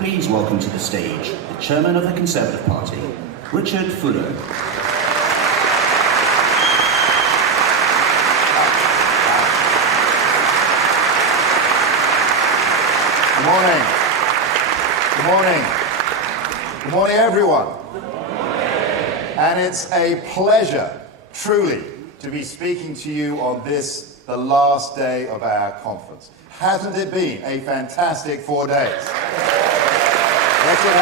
Please welcome to the stage the Chairman of the Conservative Party, Richard Sunak. Good morning. Good morning. Good morning, everyone. Good morning. And it's a pleasure, truly, to be speaking to you on this, the last day of our conference. Hasn't it been a fantastic 4 days? Yes, it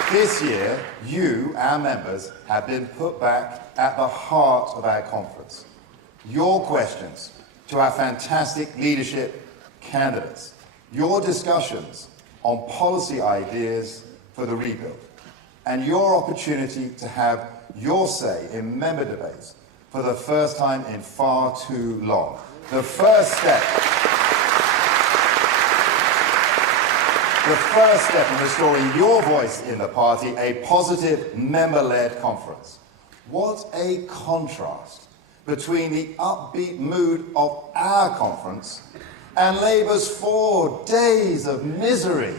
has. This year, you, our members, have been put back at the heart of our conference. Your questions to our fantastic leadership candidates, your discussions on policy ideas for the rebuild, and your opportunity to have your say in member debates for the first time in far too long. The first step in restoring your voice in the party, a positive member-led conference. What a contrast between the upbeat mood of our conference and Labour's 4 days of misery.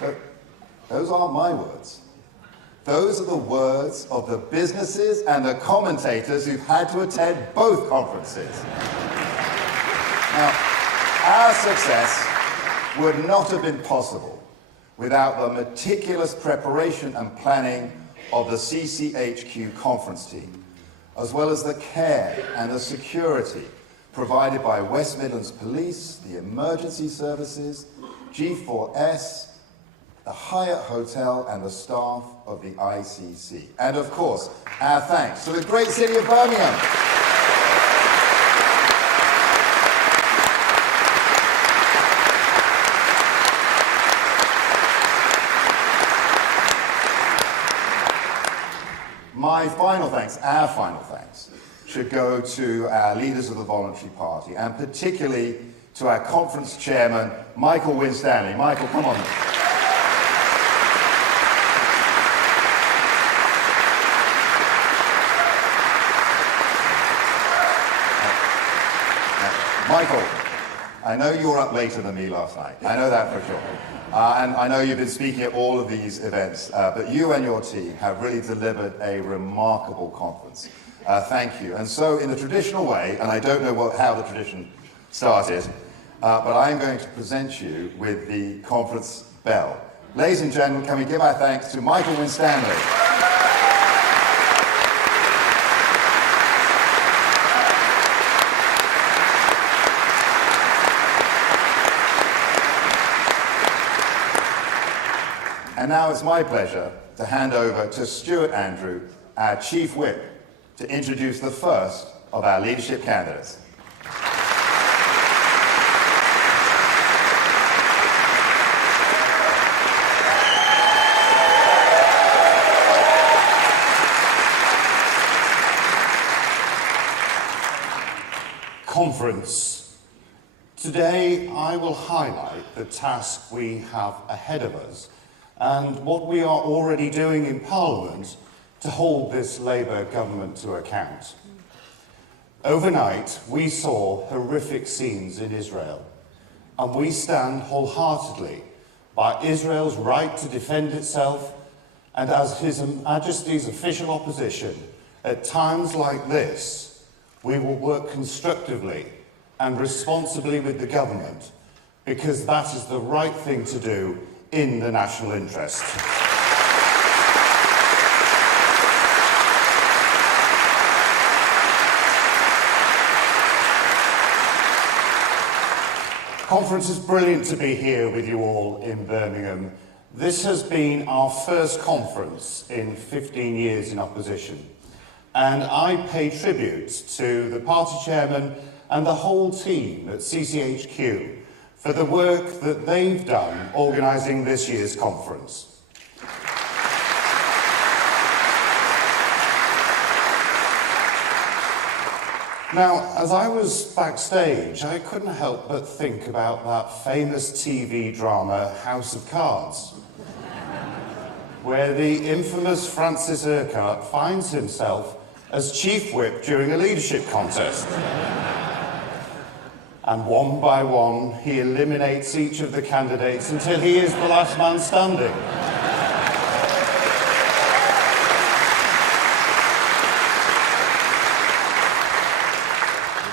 But those aren't my words. Those are the words of the businesses and the commentators who've had to attend both conferences. Now, our success would not have been possible without the meticulous preparation and planning of the CCHQ conference team, as well as the care and the security provided by West Midlands Police, the emergency services, G4S, the Hyatt Hotel and the staff of the ICC. And of course, our thanks to the great city of Birmingham. My final thanks, our final thanks, should go to our leaders of the voluntary party, and particularly to our conference chairman, Michael Winstanley. Michael, come on. Michael, I know you were up later than me last night. I know that for sure. And I know you've been speaking at all of these events, but you and your team have really delivered a remarkable conference. Thank you. And so in the traditional way, and I don't know how the tradition started, but I'm going to present you with the conference bell. Ladies and gentlemen, can we give our thanks to Michael Winstanley. And now it's my pleasure to hand over to Stuart Andrew, our Chief Whip, to introduce the first of our leadership candidates. Conference. Today I will highlight the task we have ahead of us and what we are already doing in Parliament to hold this Labour government to account. Overnight, we saw horrific scenes in Israel, and we stand wholeheartedly by Israel's right to defend itself, and as His Majesty's official opposition, at times like this, we will work constructively and responsibly with the government, because that is the right thing to do in the national interest. Conference is brilliant to be here with you all in Birmingham. This has been our first conference in 15 years in opposition, and I pay tribute to the party chairman and the whole team at CCHQ for the work that they've done organising this year's conference. Now, as I was backstage, I couldn't help but think about that famous TV drama, House of Cards. where the infamous Francis Urquhart finds himself as chief whip during a leadership contest. And one by one, he eliminates each of the candidates until he is the last man standing.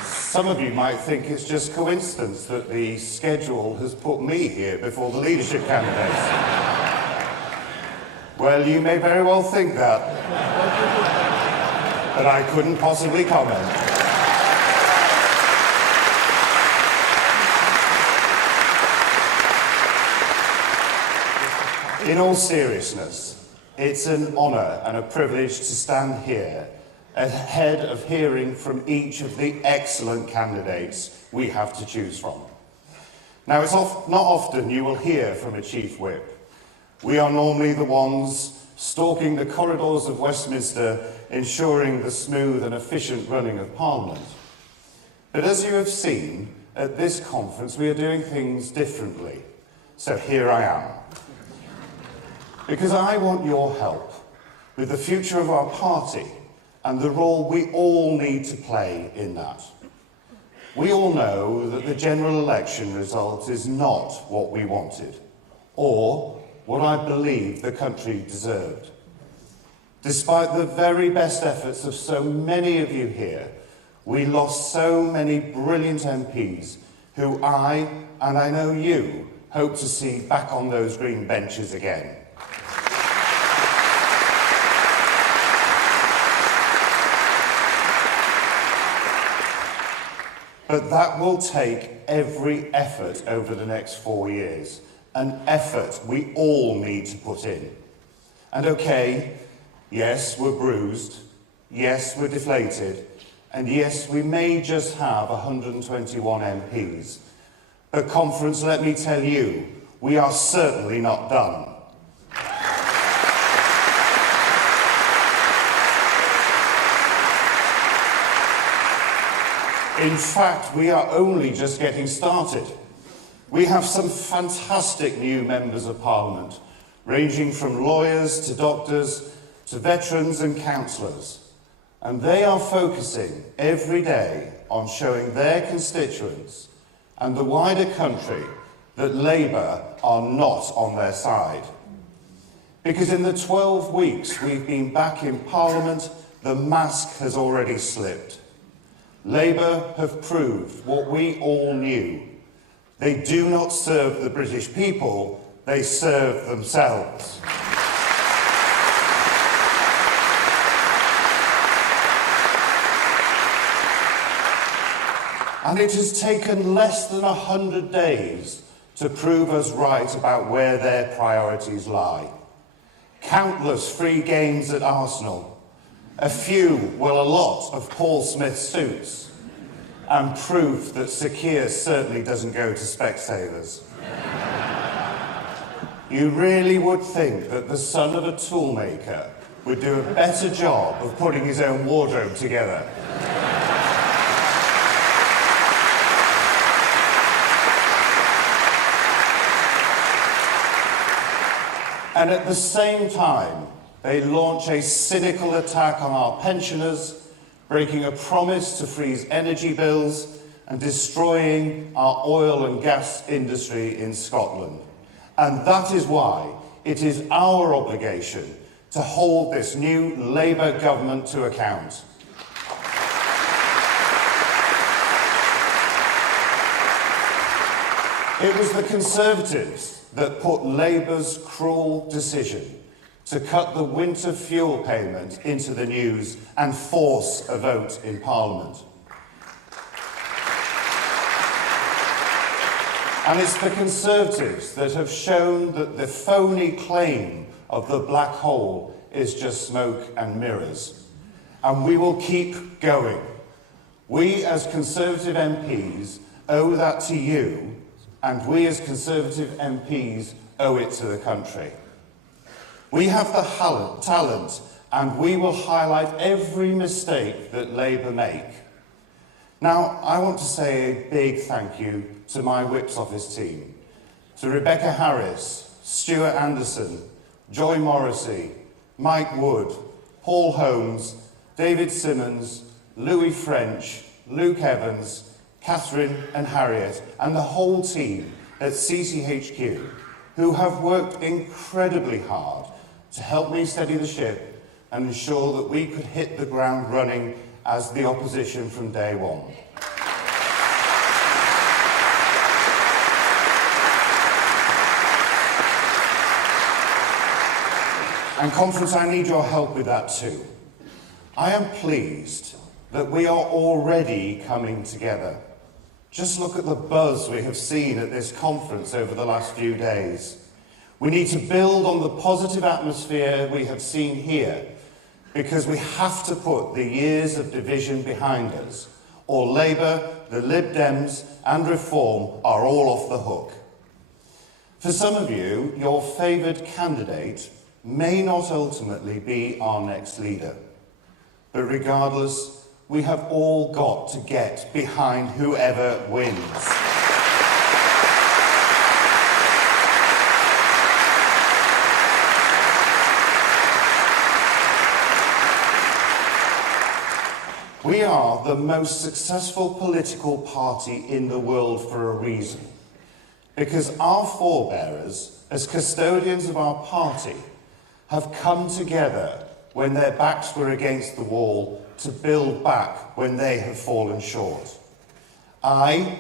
Some of you might think it's just coincidence that the schedule has put me here before the leadership candidates. Well, you may very well think that, but I couldn't possibly comment. In all seriousness, it's an honour and a privilege to stand here ahead of hearing from each of the excellent candidates we have to choose from. Now, it's not often you will hear from a chief whip. We are normally the ones stalking the corridors of Westminster, ensuring the smooth and efficient running of Parliament. But as you have seen, at this conference we are doing things differently. So here I am. Because I want your help with the future of our party and the role we all need to play in that. We all know that the general election result is not what we wanted, or what I believe the country deserved. Despite the very best efforts of so many of you here, we lost so many brilliant MPs who I, and I know you, hope to see back on those green benches again. But that will take every effort over the next 4 years, an effort we all need to put in. And okay, yes, we're bruised, yes, we're deflated, and yes, we may just have 121 MPs. But conference, let me tell you, we are certainly not done. In fact, we are only just getting started. We have some fantastic new members of Parliament, ranging from lawyers to doctors to veterans and councillors. And they are focusing every day on showing their constituents and the wider country that Labour are not on their side. Because in the 12 weeks we've been back in Parliament, the mask has already slipped. Labour have proved what we all knew. They do not serve the British people, they serve themselves. And it has taken less than 100 days to prove us right about where their priorities lie. Countless free games at Arsenal, a few, well, a lot of Paul Smith suits, and proof that Sir Keir certainly doesn't go to Specsavers. You really would think that the son of a toolmaker would do a better job of putting his own wardrobe together. And at the same time, they launch a cynical attack on our pensioners, breaking a promise to freeze energy bills and destroying our oil and gas industry in Scotland. And that is why it is our obligation to hold this new Labour government to account. It was the Conservatives that put Labour's cruel decision to cut the winter fuel payment into the news and force a vote in Parliament. And it's the Conservatives that have shown that the phony claim of the black hole is just smoke and mirrors. And we will keep going. We as Conservative MPs owe that to you, and we as Conservative MPs owe it to the country. We have the talent, and we will highlight every mistake that Labour make. Now, I want to say a big thank you to my Whip's office team, to Rebecca Harris, Stuart Anderson, Joy Morrissey, Mike Wood, Paul Holmes, David Simmons, Louis French, Luke Evans, Catherine and Harriet, and the whole team at CCHQ, who have worked incredibly hard to help me steady the ship and ensure that we could hit the ground running as the opposition from day one. And conference, I need your help with that too. I am pleased that we are already coming together. Just look at the buzz we have seen at this conference over the last few days. We need to build on the positive atmosphere we have seen here, because we have to put the years of division behind us, or Labour, the Lib Dems and Reform are all off the hook. For some of you, your favoured candidate may not ultimately be our next leader. But regardless, we have all got to get behind whoever wins. We are the most successful political party in the world for a reason. Because our forebearers, as custodians of our party, have come together when their backs were against the wall to build back when they have fallen short. I,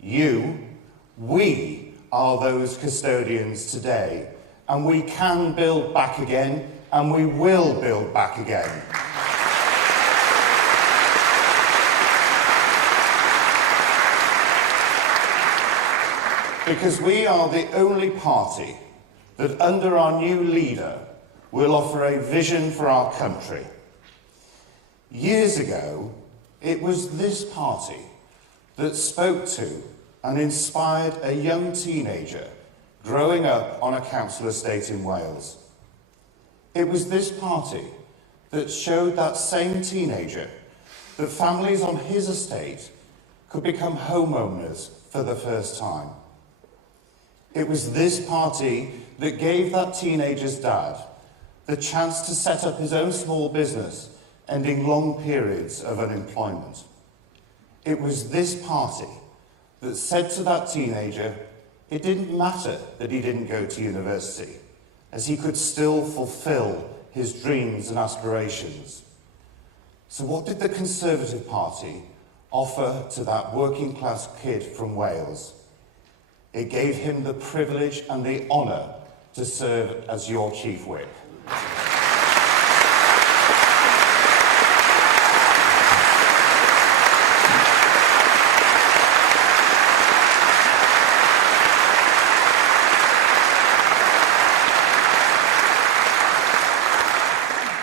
you, we are those custodians today, and we can build back again, and we will build back again. Because we are the only party that, under our new leader, will offer a vision for our country. Years ago, it was this party that spoke to and inspired a young teenager growing up on a council estate in Wales. It was this party that showed that same teenager that families on his estate could become homeowners for the first time. It was this party that gave that teenager's dad the chance to set up his own small business, ending long periods of unemployment. It was this party that said to that teenager, it didn't matter that he didn't go to university, as he could still fulfill his dreams and aspirations. So what did the Conservative Party offer to that working class kid from Wales? It gave him the privilege and the honour to serve as your Chief Whip.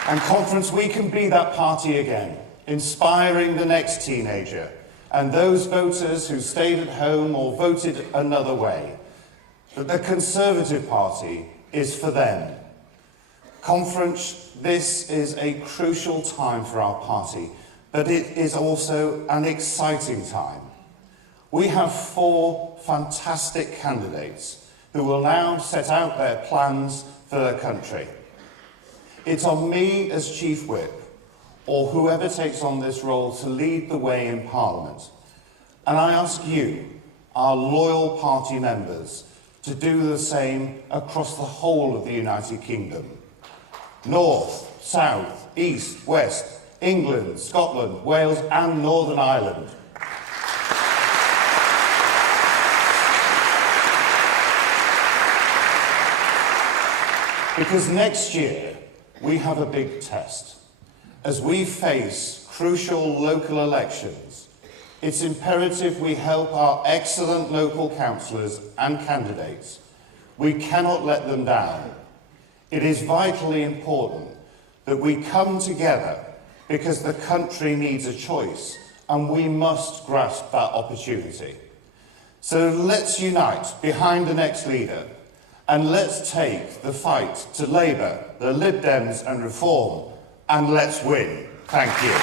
And conference, we can be that party again, inspiring the next teenager and those voters who stayed at home or voted another way. That the Conservative Party is for them. Conference, this is a crucial time for our party, but it is also an exciting time. We have 4 fantastic candidates who will now set out their plans for the country. It's on me as Chief Whip, or whoever takes on this role, to lead the way in Parliament. And I ask you, our loyal party members, to do the same across the whole of the United Kingdom. North, South, East, West, England, Scotland, Wales and Northern Ireland. Because next year, we have a big test. As we face crucial local elections, it's imperative we help our excellent local councillors and candidates. We cannot let them down. It is vitally important that we come together because the country needs a choice and we must grasp that opportunity. So let's unite behind the next leader and let's take the fight to Labour, the Lib Dems and Reform, and let's win. Thank you.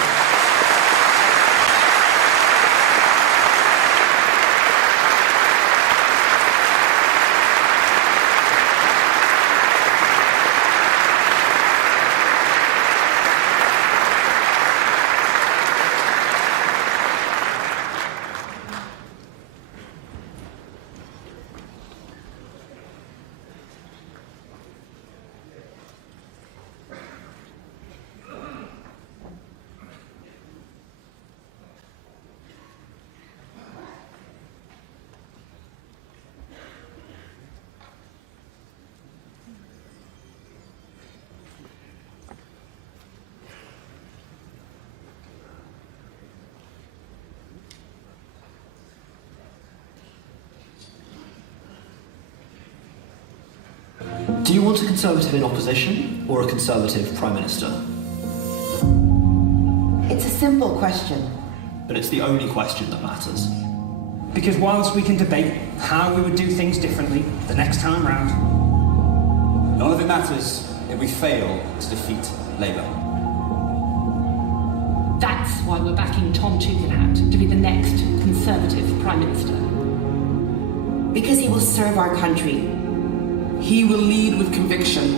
Do you want a Conservative in opposition or a Conservative Prime Minister? It's a simple question. But it's the only question that matters. Because whilst we can debate how we would do things differently the next time round, none of it matters if we fail to defeat Labour. That's why we're backing Tom Tugendhat to be the next Conservative Prime Minister. Because he will serve our country. He will lead with conviction.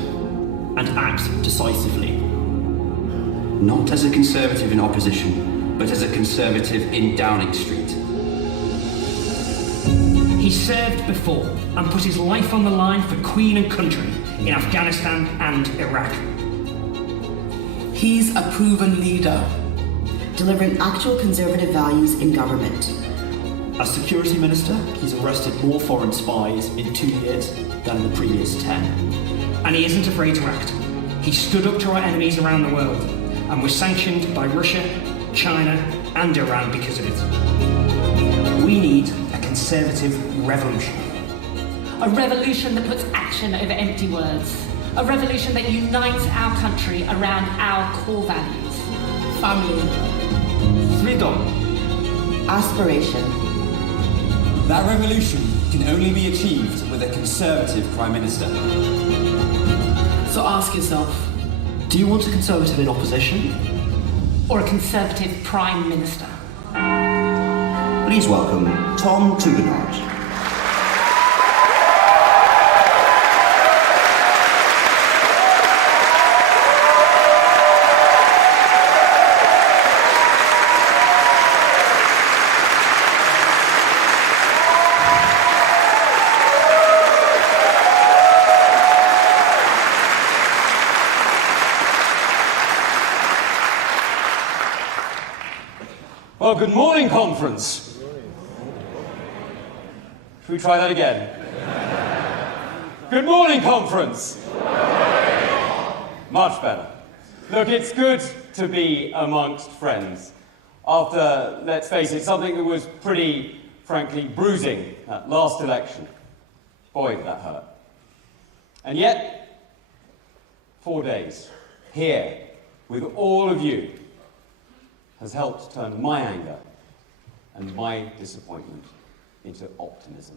And act decisively. Not as a Conservative in opposition, but as a Conservative in Downing Street. he served before and put his life on the line for Queen and country in Afghanistan and Iraq. He's a proven leader, delivering actual Conservative values in government. As Security Minister, he's arrested more foreign spies in 2 years than in the previous 10. And he isn't afraid to act. He stood up to our enemies around the world and was sanctioned by Russia, China and Iran because of it. We need a Conservative revolution. A revolution that puts action over empty words. A revolution that unites our country around our core values. family, Freedom. Aspiration. That revolution can only be achieved with a Conservative Prime Minister. So ask yourself, do you want a Conservative in opposition? Or a Conservative Prime Minister. Please welcome Tom Tugendhat. Well, good morning, conference. Should we try that again? Good morning, conference. Much better. Look, it's good to be amongst friends after, let's face it, something that was pretty, frankly, bruising that last election. Boy, did that hurt. And yet, 4 days here with all of you has helped turn my anger and my disappointment into optimism.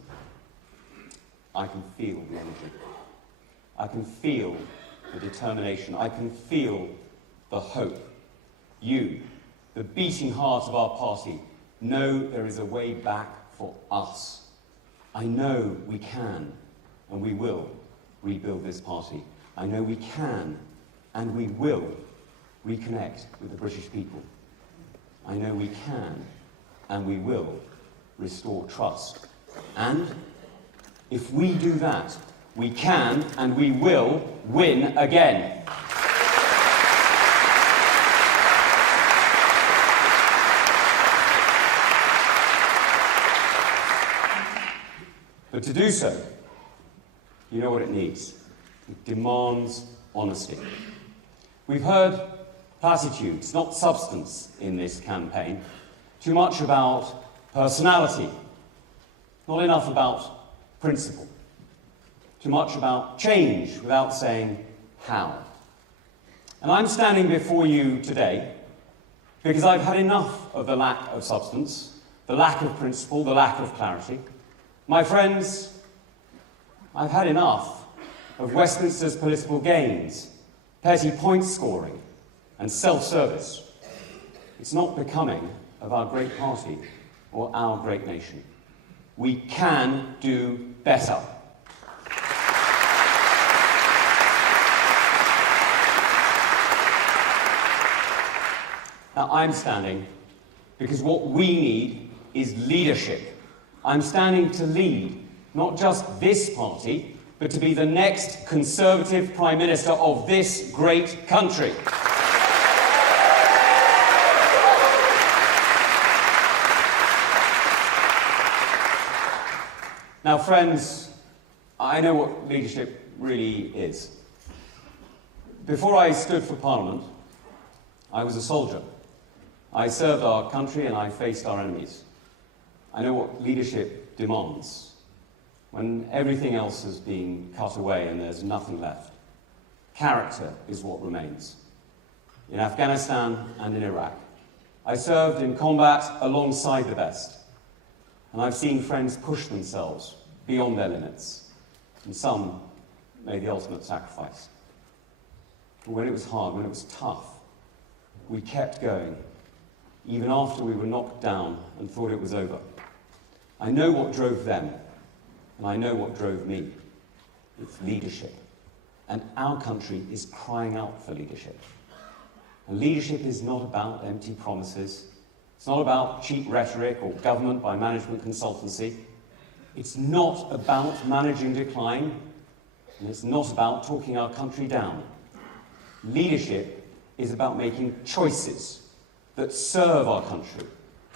I can feel the energy. I can feel the determination. I can feel the hope. You, the beating heart of our party, know there is a way back for us. I know we can and we will rebuild this party. I know we can and we will reconnect with the British people. I know we can and we will restore trust. And if we do that, we can and we will win again. But to do so, you know what it needs. It demands honesty. We've heard platitudes, not substance, in this campaign. Too much about personality, not enough about principle. Too much about change without saying how. And I'm standing before you today because I've had enough of the lack of substance, the lack of principle, the lack of clarity. My friends, I've had enough of Westminster's political games, petty point scoring, and self-service. It's not becoming of our great party or our great nation. We can do better. Now, I'm standing because what we need is leadership. I'm standing to lead not just this party, but to be the next Conservative Prime Minister of this great country. Now, friends, I know what leadership really is. Before I stood for Parliament, I was a soldier. I served our country and I faced our enemies. I know what leadership demands. when everything else has been cut away and there's nothing left. Character is what remains. In Afghanistan and in Iraq, I served in combat alongside the best, and I've seen friends push themselves beyond their limits, and some made the ultimate sacrifice. But when it was hard, when it was tough, we kept going, even after we were knocked down and thought it was over. I know what drove them, and I know what drove me. It's leadership. And our country is crying out for leadership. And leadership is not about empty promises. It's not about cheap rhetoric or government by management consultancy. It's not about managing decline, and it's not about talking our country down. Leadership is about making choices that serve our country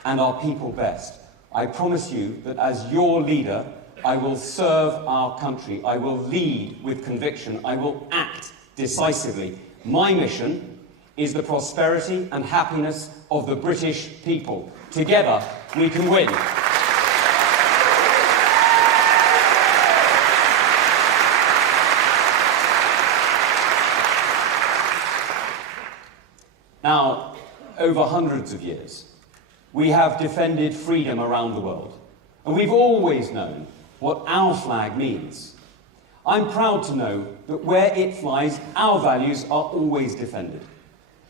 and our people best. I promise you that as your leader, I will serve our country. I will lead with conviction. I will act decisively. My mission is the prosperity and happiness of the British people. Together, we can win. Now, over hundreds of years, we have defended freedom around the world, and we've always known what our flag means. I'm proud to know that where it flies, our values are always defended.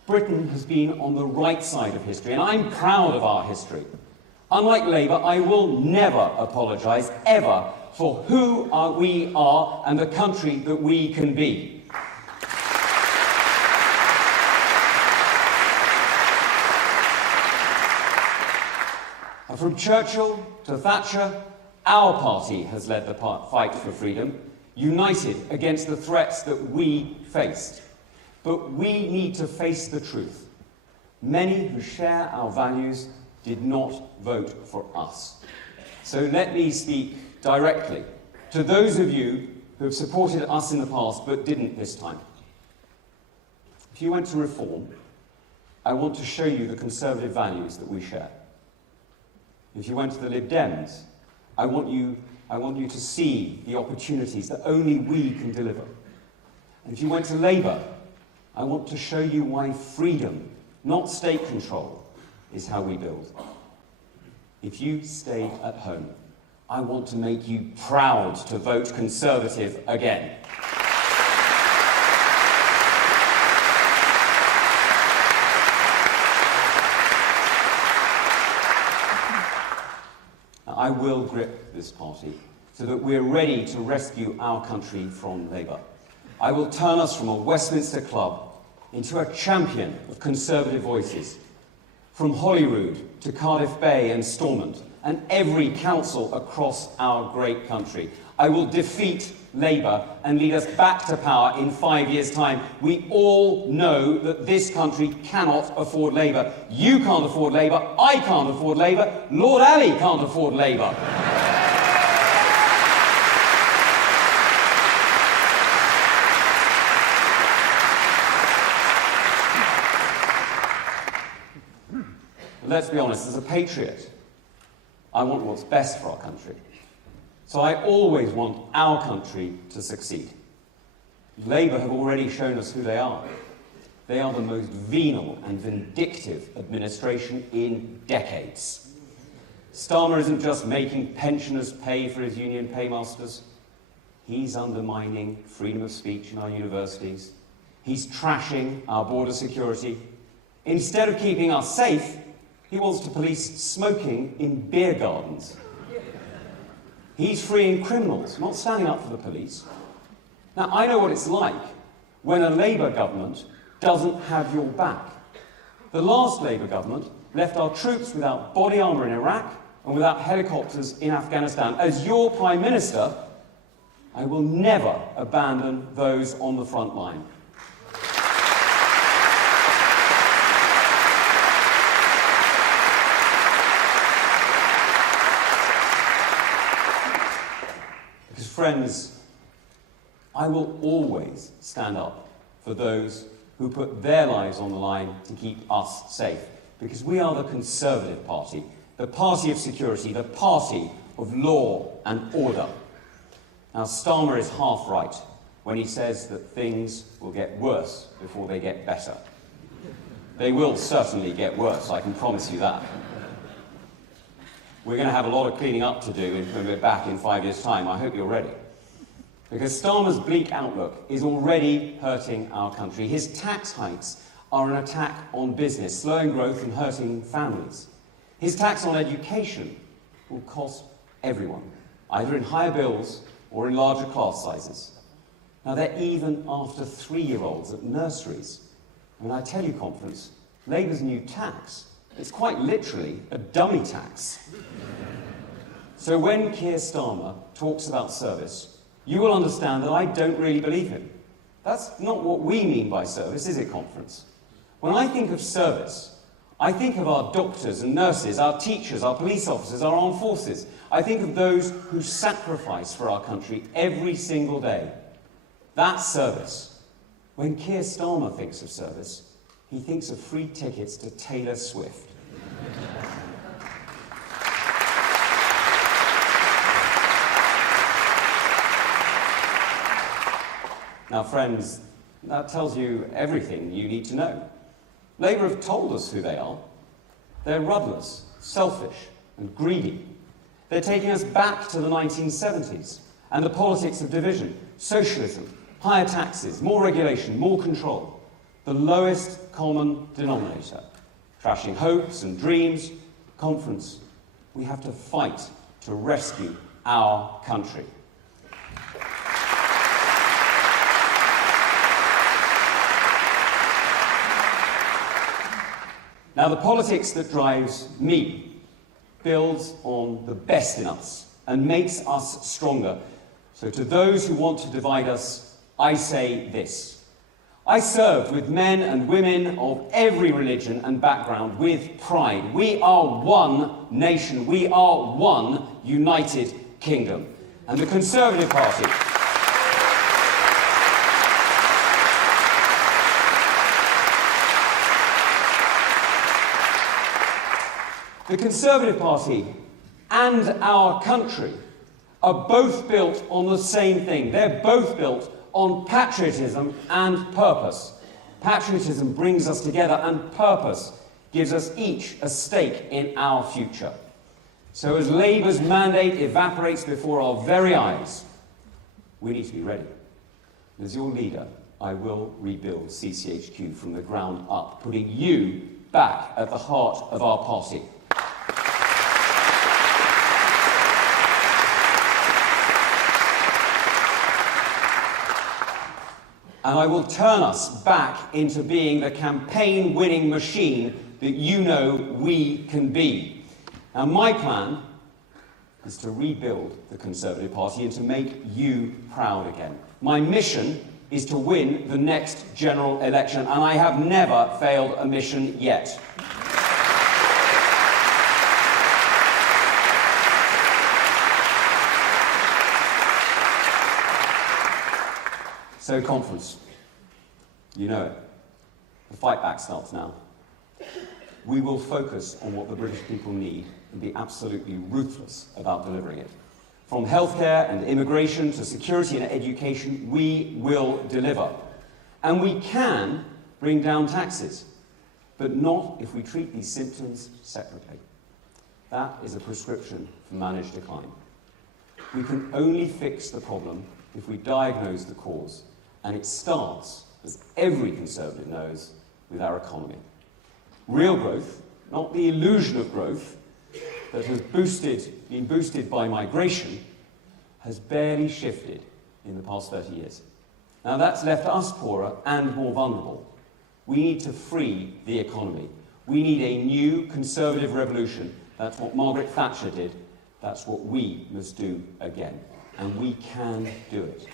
Britain has been on the right side of history, and I'm proud of our history. Unlike Labour, I will never apologise, ever, for who we are and the country that we can be. And from Churchill to Thatcher, our party has led the fight for freedom, united against the threats that we faced. But we need to face the truth. Many who share our values did not vote for us. So let me speak directly to those of you who have supported us in the past but didn't this time. If you went to Reform, I want to show you the Conservative values that we share. If you went to the Lib Dems, I want you to see the opportunities that only we can deliver. And if you went to Labour, I want to show you why freedom, not state control, is how we build. If you stayed at home, I want to make you proud to vote Conservative again. I will grip this party so that we're ready to rescue our country from Labour. I will turn us from a Westminster club into a champion of Conservative voices, from Holyrood to Cardiff Bay and Stormont, and every council across our great country. I will defeat Labour and lead us back to power in 5 years' time. We all know that this country cannot afford Labour. You can't afford Labour, I can't afford Labour, Lord Ali can't afford Labour. Let's be honest, as a patriot, I want what's best for our country. So I always want our country to succeed. Labour have already shown us who they are. They are the most venal and vindictive administration in decades. Starmer isn't just making pensioners pay for his union paymasters. He's undermining freedom of speech in our universities. He's trashing our border security. Instead of keeping us safe, he wants to police smoking in beer gardens. He's freeing criminals, not standing up for the police. Now, I know what it's like when a Labour government doesn't have your back. The last Labour government left our troops without body armour in Iraq and without helicopters in Afghanistan. As your Prime Minister, I will never abandon those on the front line. Friends, I will always stand up for those who put their lives on the line to keep us safe, because we are the Conservative Party, the party of security, the party of law and order. Now, Starmer is half right when he says that things will get worse before they get better. They will certainly get worse, I can promise you that. We're going to have a lot of cleaning up to do when we're back in 5 years' time. I hope you're ready. Because Starmer's bleak outlook is already hurting our country. His tax hikes are an attack on business, slowing growth and hurting families. His tax on education will cost everyone, either in higher bills or in larger class sizes. Now, they're even after 3-year-olds at nurseries. When I tell you, conference, Labour's new tax, it's quite literally a dummy tax. So when Keir Starmer talks about service, you will understand that I don't really believe him. That's not what we mean by service, is it, conference? When I think of service, I think of our doctors and nurses, our teachers, our police officers, our armed forces. I think of those who sacrifice for our country every single day. That's service. When Keir Starmer thinks of service, he thinks of free tickets to Taylor Swift. Now, friends, that tells you everything you need to know. Labour have told us who they are. They're rudderless, selfish, and greedy. They're taking us back to the 1970s and the politics of division, socialism, higher taxes, more regulation, more control. The lowest common denominator. Trashing hopes and dreams. Conference, we have to fight to rescue our country. Now, the politics that drives me builds on the best in us and makes us stronger. So to those who want to divide us, I say this. I served with men and women of every religion and background with pride. We are one nation. We are one united kingdom. And the Conservative Party... The Conservative Party and our country are both built on the same thing. They're both built on patriotism and purpose. Patriotism brings us together, and purpose gives us each a stake in our future. So as Labour's mandate evaporates before our very eyes, we need to be ready. As your leader, I will rebuild CCHQ from the ground up, putting you back at the heart of our party. And I will turn us back into being the campaign-winning machine that you know we can be. Now, my plan is to rebuild the Conservative Party and to make you proud again. My mission is to win the next general election, and I have never failed a mission yet. So, conference, you know it. The fight back starts now. We will focus on what the British people need and be absolutely ruthless about delivering it. From healthcare and immigration to security and education, we will deliver. And we can bring down taxes, but not if we treat these symptoms separately. That is a prescription for managed decline. We can only fix the problem if we diagnose the cause. And it starts, as every Conservative knows, with our economy. Real growth, not the illusion of growth that has been boosted by migration, has barely shifted in the past 30 years. Now that's left us poorer and more vulnerable. We need to free the economy. We need a new Conservative revolution. That's what Margaret Thatcher did. That's what we must do again. And we can do it.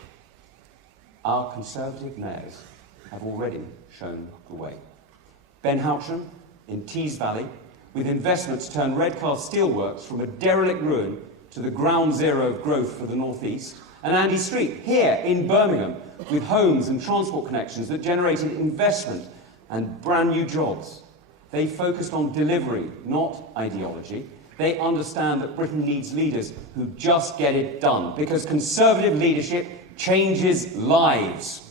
Our Conservative mayors have already shown the way. Ben Houchen in Tees Valley, with investments to turn Redcliffe Steelworks from a derelict ruin to the ground zero of growth for the North East. And Andy Street here in Birmingham, with homes and transport connections that generated investment and brand new jobs. They focused on delivery, not ideology. They understand that Britain needs leaders who just get it done, because Conservative leadership changes lives.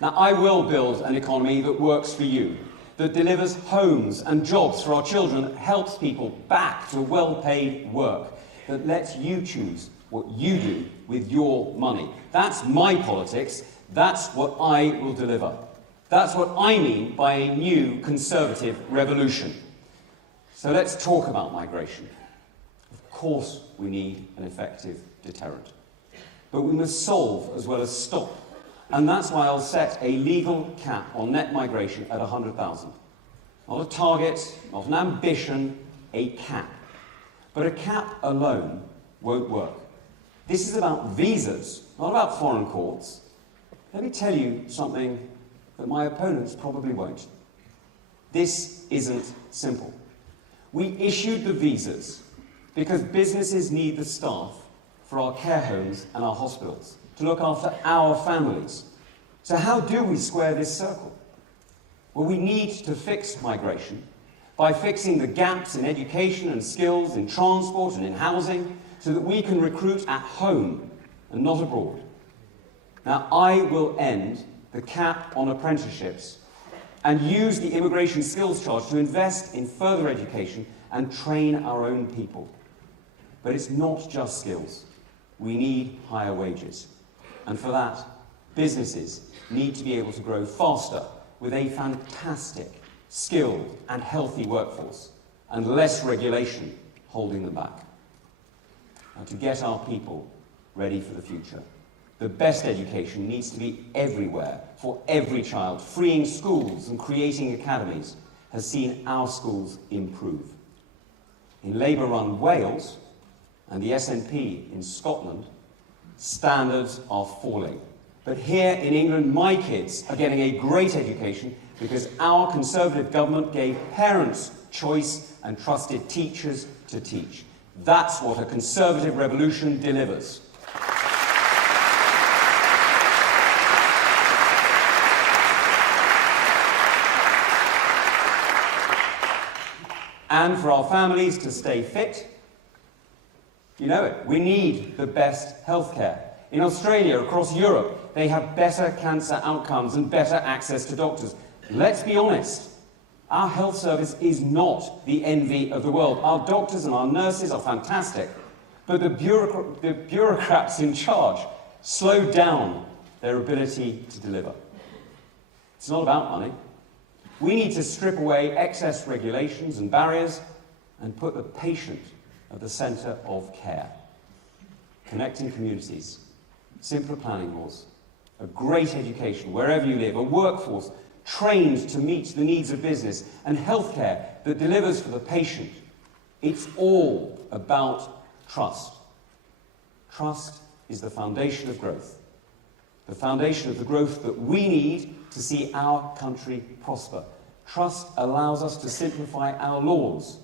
Now, I will build an economy that works for you, that delivers homes and jobs for our children, that helps people back to well-paid work, that lets you choose what you do with your money. That's my politics. That's what I will deliver. That's what I mean by a new Conservative revolution. So let's talk about migration. Of course, we need an effective deterrent. But we must solve as well as stop. And that's why I'll set a legal cap on net migration at 100,000. Not a target, not an ambition, a cap. But a cap alone won't work. This is about visas, not about foreign courts. Let me tell you something that my opponents probably won't. This isn't simple. We issued the visas because businesses need the staff for our care homes and our hospitals to look after our families. So how do we square this circle? Well, we need to fix migration by fixing the gaps in education and skills, in transport and in housing, so that we can recruit at home and not abroad. Now, I will end the cap on apprenticeships and use the immigration skills charge to invest in further education and train our own people. But it's not just skills. We need higher wages. And for that, businesses need to be able to grow faster with a fantastic, skilled and healthy workforce, and less regulation holding them back. Now, to get our people ready for the future, the best education needs to be everywhere, for every child. Freeing schools and creating academies has seen our schools improve. In Labour-run Wales and the SNP in Scotland, standards are falling. But here in England, my kids are getting a great education because our Conservative government gave parents choice and trusted teachers to teach. That's what a Conservative revolution delivers. And for our families to stay fit, you know it, we need the best healthcare. In Australia, across Europe, they have better cancer outcomes and better access to doctors. Let's be honest, our health service is not the envy of the world. Our doctors and our nurses are fantastic, but the bureaucrats in charge slow down their ability to deliver. It's not about money. We need to strip away excess regulations and barriers and put the patient at the centre of care. Connecting communities, simpler planning laws, a great education wherever you live, a workforce trained to meet the needs of business, and healthcare that delivers for the patient. It's all about trust. Trust is the foundation of growth. The foundation of the growth that we need to see our country prosper. Trust allows us to simplify our laws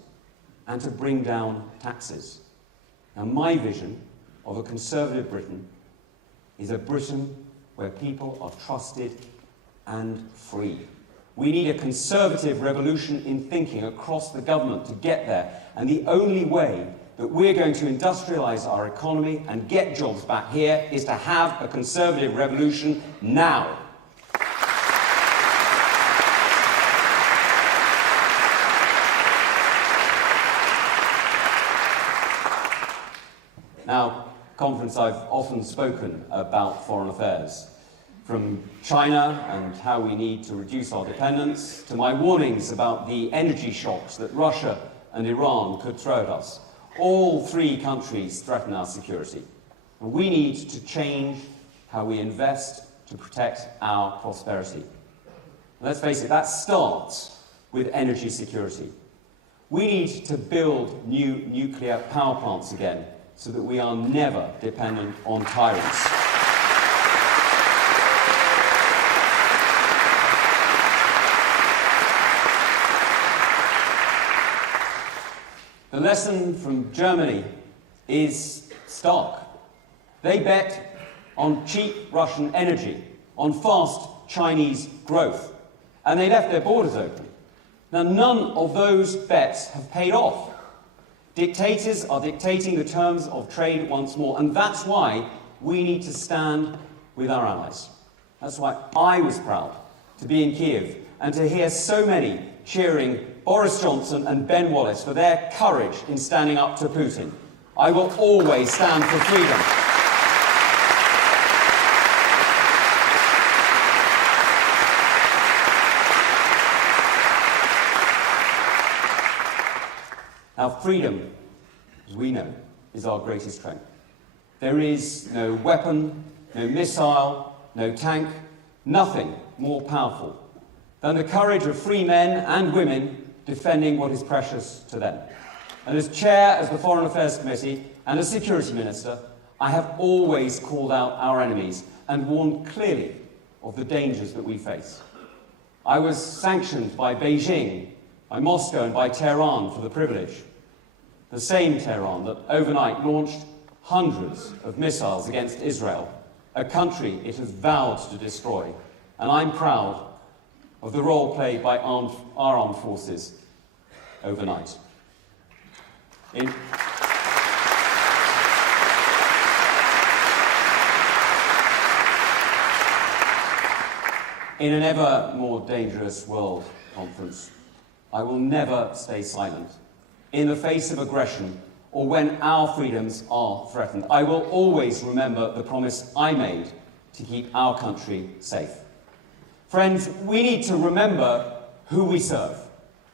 and to bring down taxes. Now, my vision of a Conservative Britain is a Britain where people are trusted and free. We need a Conservative revolution in thinking across the government to get there, and the only way that we're going to industrialise our economy and get jobs back here is to have a Conservative revolution now. Now, conference, I've often spoken about foreign affairs, from China and how we need to reduce our dependence, to my warnings about the energy shocks that Russia and Iran could throw at us. All three countries threaten our security. And we need to change how we invest to protect our prosperity. Let's face it, that starts with energy security. We need to build new nuclear power plants again, so that we are never dependent on tyrants. The lesson from Germany is stark. They bet on cheap Russian energy, on fast Chinese growth, and they left their borders open. Now, none of those bets have paid off. Dictators are dictating the terms of trade once more, and that's why we need to stand with our allies. That's why I was proud to be in Kiev and to hear so many cheering Boris Johnson and Ben Wallace for their courage in standing up to Putin. I will always stand for freedom. Now, freedom, as we know, is our greatest strength. There is no weapon, no missile, no tank, nothing more powerful than the courage of free men and women defending what is precious to them. And as chair of the Foreign Affairs Committee and as Security Minister, I have always called out our enemies and warned clearly of the dangers that we face. I was sanctioned by Beijing, by Moscow and by Tehran for the privilege. The same Tehran that overnight launched hundreds of missiles against Israel, a country it has vowed to destroy. And I'm proud of the role played by our armed forces overnight. In an ever more dangerous world, Conference, I will never stay silent in the face of aggression or when our freedoms are threatened. I will always remember the promise I made to keep our country safe. Friends, we need to remember who we serve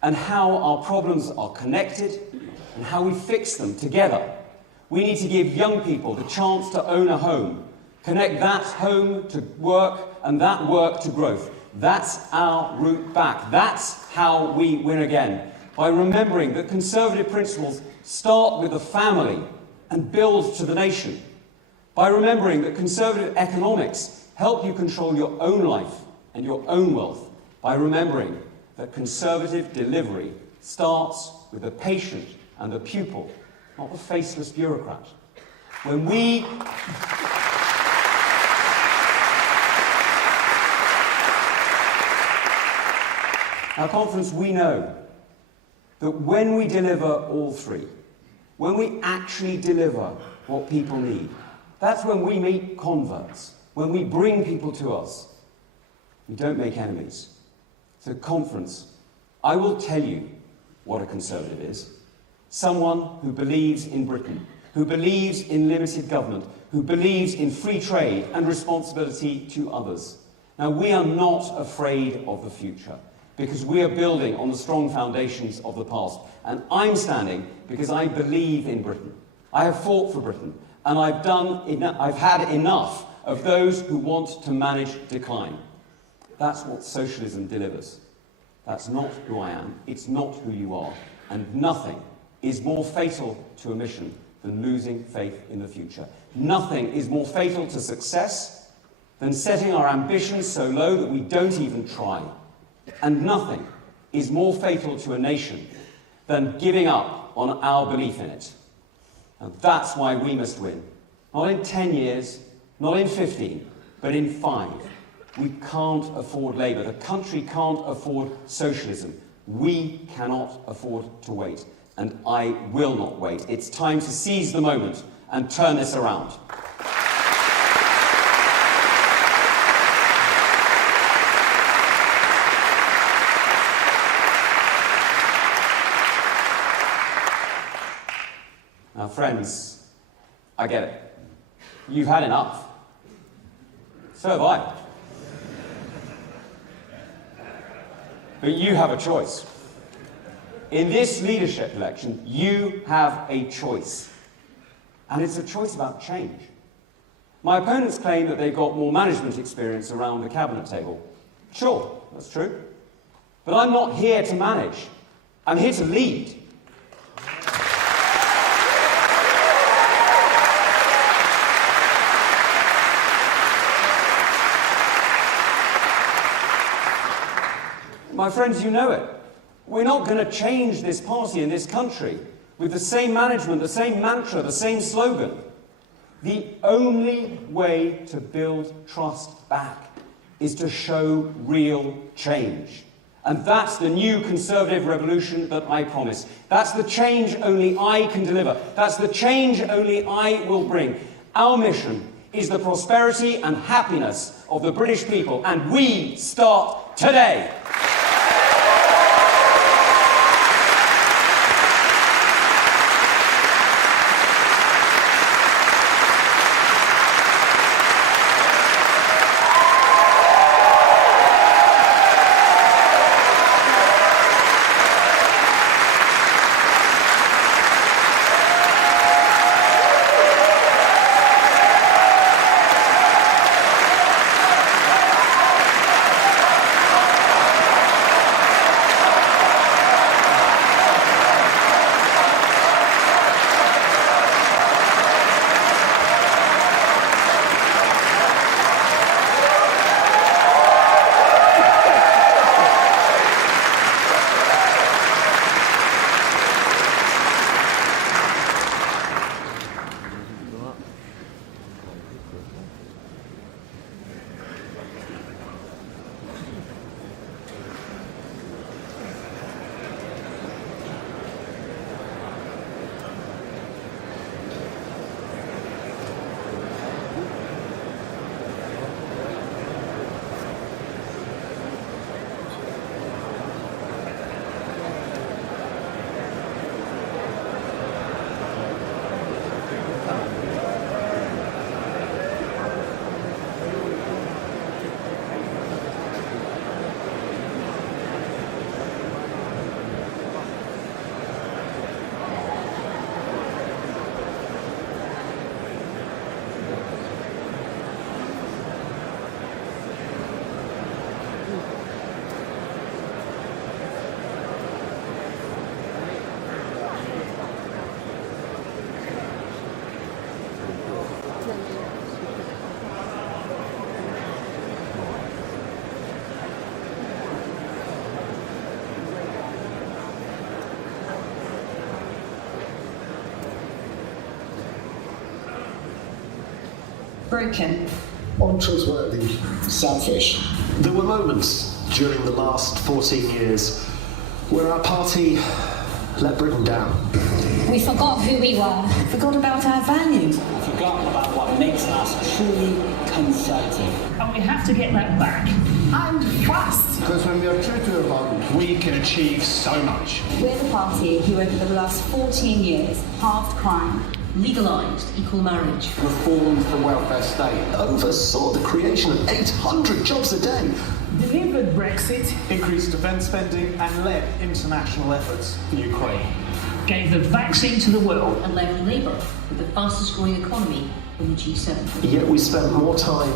and how our problems are connected and how we fix them together. We need to give young people the chance to own a home, connect that home to work and that work to growth. That's our route back. That's how we win again, by remembering that conservative principles start with the family and build to the nation, by remembering that conservative economics help you control your own life and your own wealth, by remembering that conservative delivery starts with the patient and the pupil, not the faceless bureaucrat. When we Our Conference, we know that when we deliver all three, when we actually deliver what people need, that's when we meet converts, when we bring people to us. We don't make enemies. So, Conference, I will tell you what a Conservative is. Someone who believes in Britain, who believes in limited government, who believes in free trade and responsibility to others. Now, we are not afraid of the future, because we are building on the strong foundations of the past. And I'm standing because I believe in Britain. I have fought for Britain, and I've had enough of those who want to manage decline. That's what socialism delivers. That's not who I am, it's not who you are, and nothing is more fatal to a mission than losing faith in the future. Nothing is more fatal to success than setting our ambitions so low that we don't even try. And nothing is more fatal to a nation than giving up on our belief in it. And that's why we must win. Not in 10 years, not in 15, but in 5. We can't afford Labour. The country can't afford socialism. We cannot afford to wait. And I will not wait. It's time to seize the moment and turn this around. Now, friends, I get it. You've had enough. So have I. But you have a choice. In this leadership election, you have a choice. And it's a choice about change. My opponents claim that they've got more management experience around the cabinet table. Sure, that's true. But I'm not here to manage. I'm here to lead. My friends, you know it. We're not going to change this party in this country with the same management, the same mantra, the same slogan. The only way to build trust back is to show real change. And that's the new Conservative revolution that I promise. That's the change only I can deliver. That's the change only I will bring. Our mission is the prosperity and happiness of the British people, and we start today. Broken. Untrustworthy. Selfish. There were moments during the last 14 years where our party let Britain down. We forgot who we were. Forgot about our values. Forgotten about what makes us truly conservative. And we have to get that back. And fast. Because when we are true to our values, we can achieve so much. We're the party who over the last 14 years halved crime, legalised equal marriage, Reformed the welfare state. Oversaw the creation of 800 jobs a day. Delivered Brexit, Increased defence spending and led international efforts for Ukraine. gave the vaccine to the world. and led Labour with the fastest growing economy in the G7. Yet we spent more time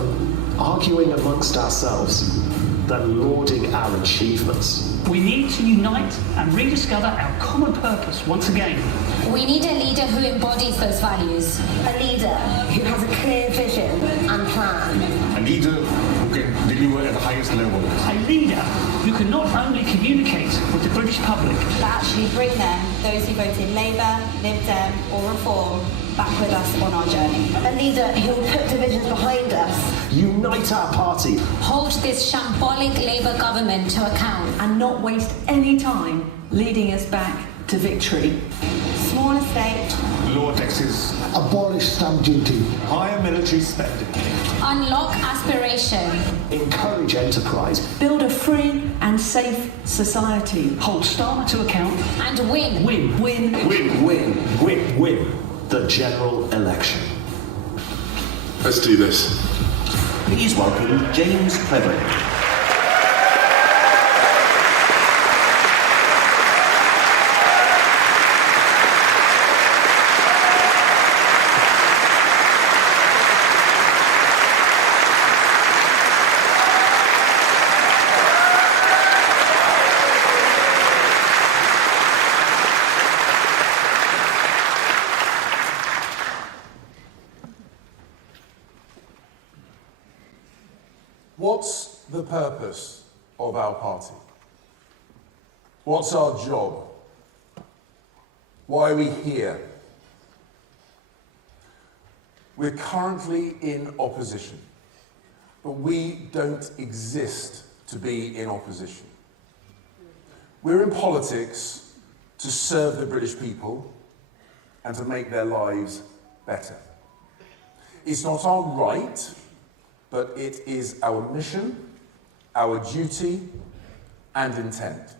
arguing amongst ourselves than lauding our achievements. We need to unite and rediscover our common purpose once again. We need a leader who embodies those values. A leader who has a clear vision and plan. A leader who can deliver at the highest level. A leader who can not only communicate with the British public, But actually bring them, those who voted Labour, Lib Dem or Reform, back with us on our journey. A leader who will put divisions behind us. Unite our party. Hold this shambolic Labour government to account. And not waste any time leading us back to victory. Smaller state. Lower taxes. Abolish stamp duty. Higher military spending. Unlock aspiration. Encourage enterprise. Build a free and safe society. hold Starmer to account, And win. win. Win. Win, win, win, win the general election. Let's do this. Please welcome James Cleveland. What's the purpose of our party? What's our job? Why are we here? We're currently in opposition, but we don't exist to be in opposition. We're in politics to serve the British people and to make their lives better. It's not our right, but it is our mission, our duty, and intent.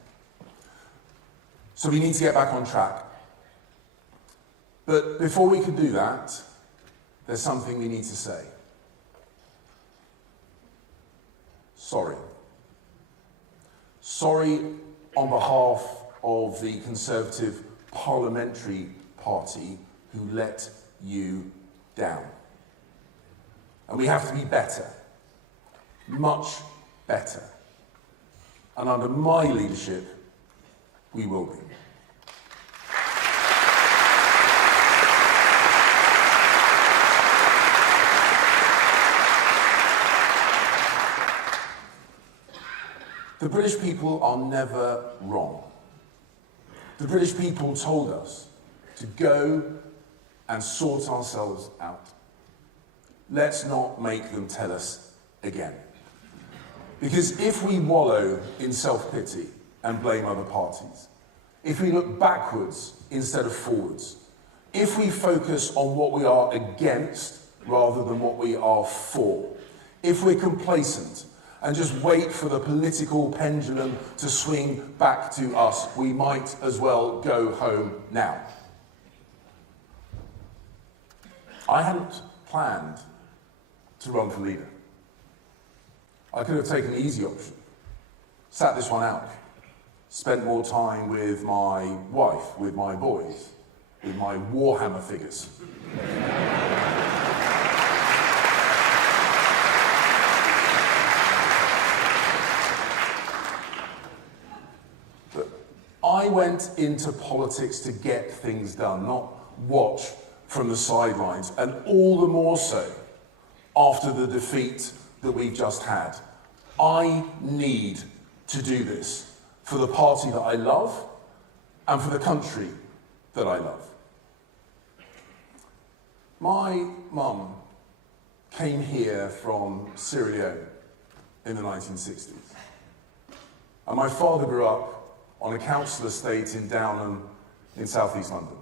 So we need to get back on track. But before we can do that, there's something we need to say. Sorry. Sorry on behalf of the Conservative Parliamentary Party who let you down. And we have to be better, much better. And under my leadership, we will be. The British people are never wrong. The British people told us to go and sort ourselves out. Let's not make them tell us again. Because if we wallow in self-pity and blame other parties, if we look backwards instead of forwards, if we focus on what we are against rather than what we are for, if we're complacent and just wait for the political pendulum to swing back to us, we might as well go home now. I hadn't planned to run for leader. I could have taken the easy option, sat this one out, spent more time with my wife, with my boys, with my Warhammer figures. But I went into politics to get things done, not watch from the sidelines, and all the more so after the defeat that we've just had. I need to do this for the party that I love and for the country that I love. My mum came here from Sierra Leone in the 1960s. And my father grew up on a council estate in Downham in southeast London.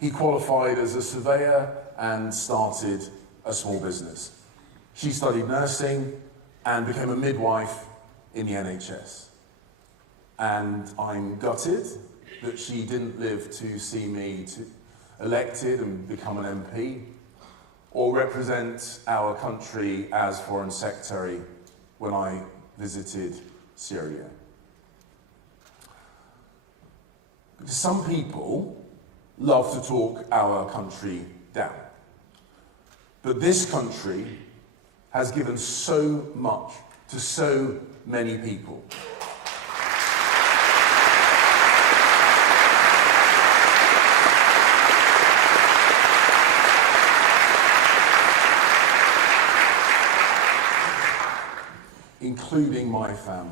He qualified as a surveyor and started a small business. She studied nursing and became a midwife in the NHS. And I'm gutted that she didn't live to see me elected and become an MP, or represent our country as Foreign Secretary when I visited Sierra Leone. Because some people love to talk our country down. But this country has given so much to so many people. Including my family.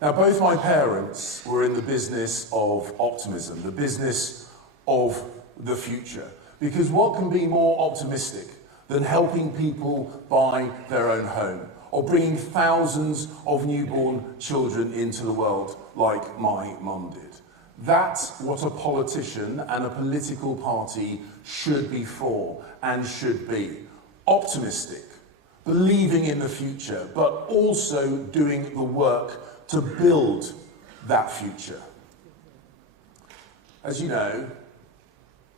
Now, both my parents were in the business of optimism, the business of the future. Because what can be more optimistic than helping people buy their own home, or bringing thousands of newborn children into the world like my mum did? That's what a politician and a political party should be for and should be. Optimistic, believing in the future, but also doing the work to build that future. As you know,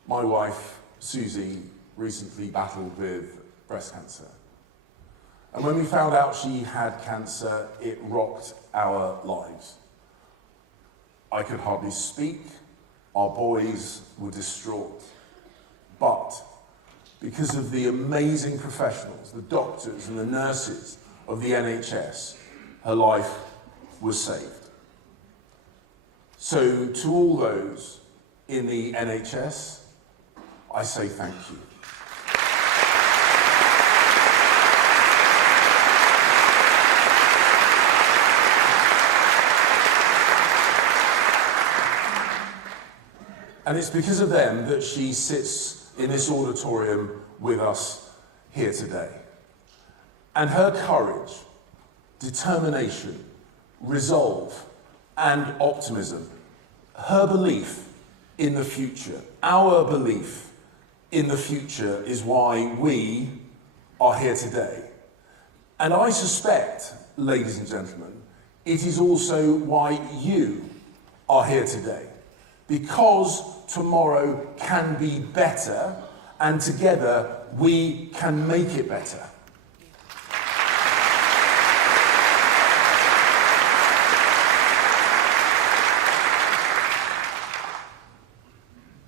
my wife, Susie, recently battled with breast cancer. And when we found out she had cancer, it rocked our lives. I could hardly speak, our boys were distraught. But because of the amazing professionals, the doctors and the nurses of the NHS, her life was saved. So to all those in the NHS, I say thank you. And it's because of them that she sits in this auditorium with us here today. And her courage, determination, resolve, and optimism, her belief in the future, our belief in the future is why we are here today. And I suspect, ladies and gentlemen, it is also why you are here today. Because tomorrow can be better, and together we can make it better.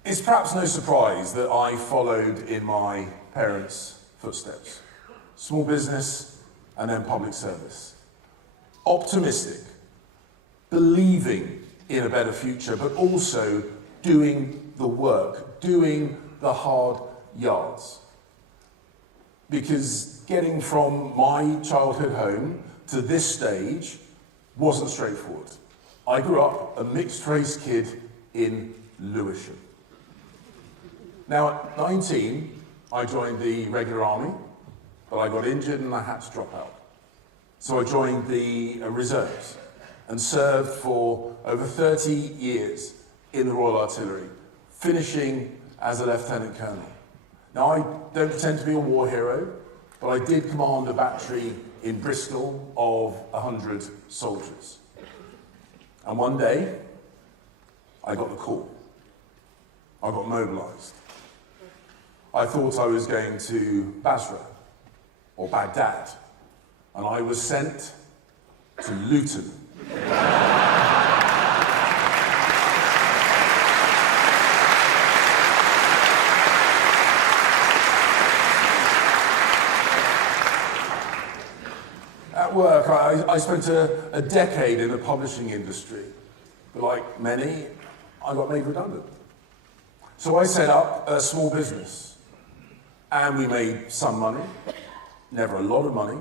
It's perhaps no surprise that I followed in my parents' footsteps. Small business and then public service. Optimistic, believing in a better future, but also doing the work, doing the hard yards. Because getting from my childhood home to this stage wasn't straightforward. I grew up a mixed-race kid in Lewisham. Now, at 19, I joined the regular army, but I got injured and I had to drop out. So I joined the reserves and served for over 30 years in the Royal Artillery, finishing as a lieutenant colonel. Now, I don't pretend to be a war hero, but I did command a battery in Bristol of 100 soldiers. And one day, I got the call. I got mobilised. I thought I was going to Basra or Baghdad, and I was sent to Luton. At work, I spent a decade in the publishing industry, but like many, I got made redundant. So I set up a small business. And we made some money, never a lot of money.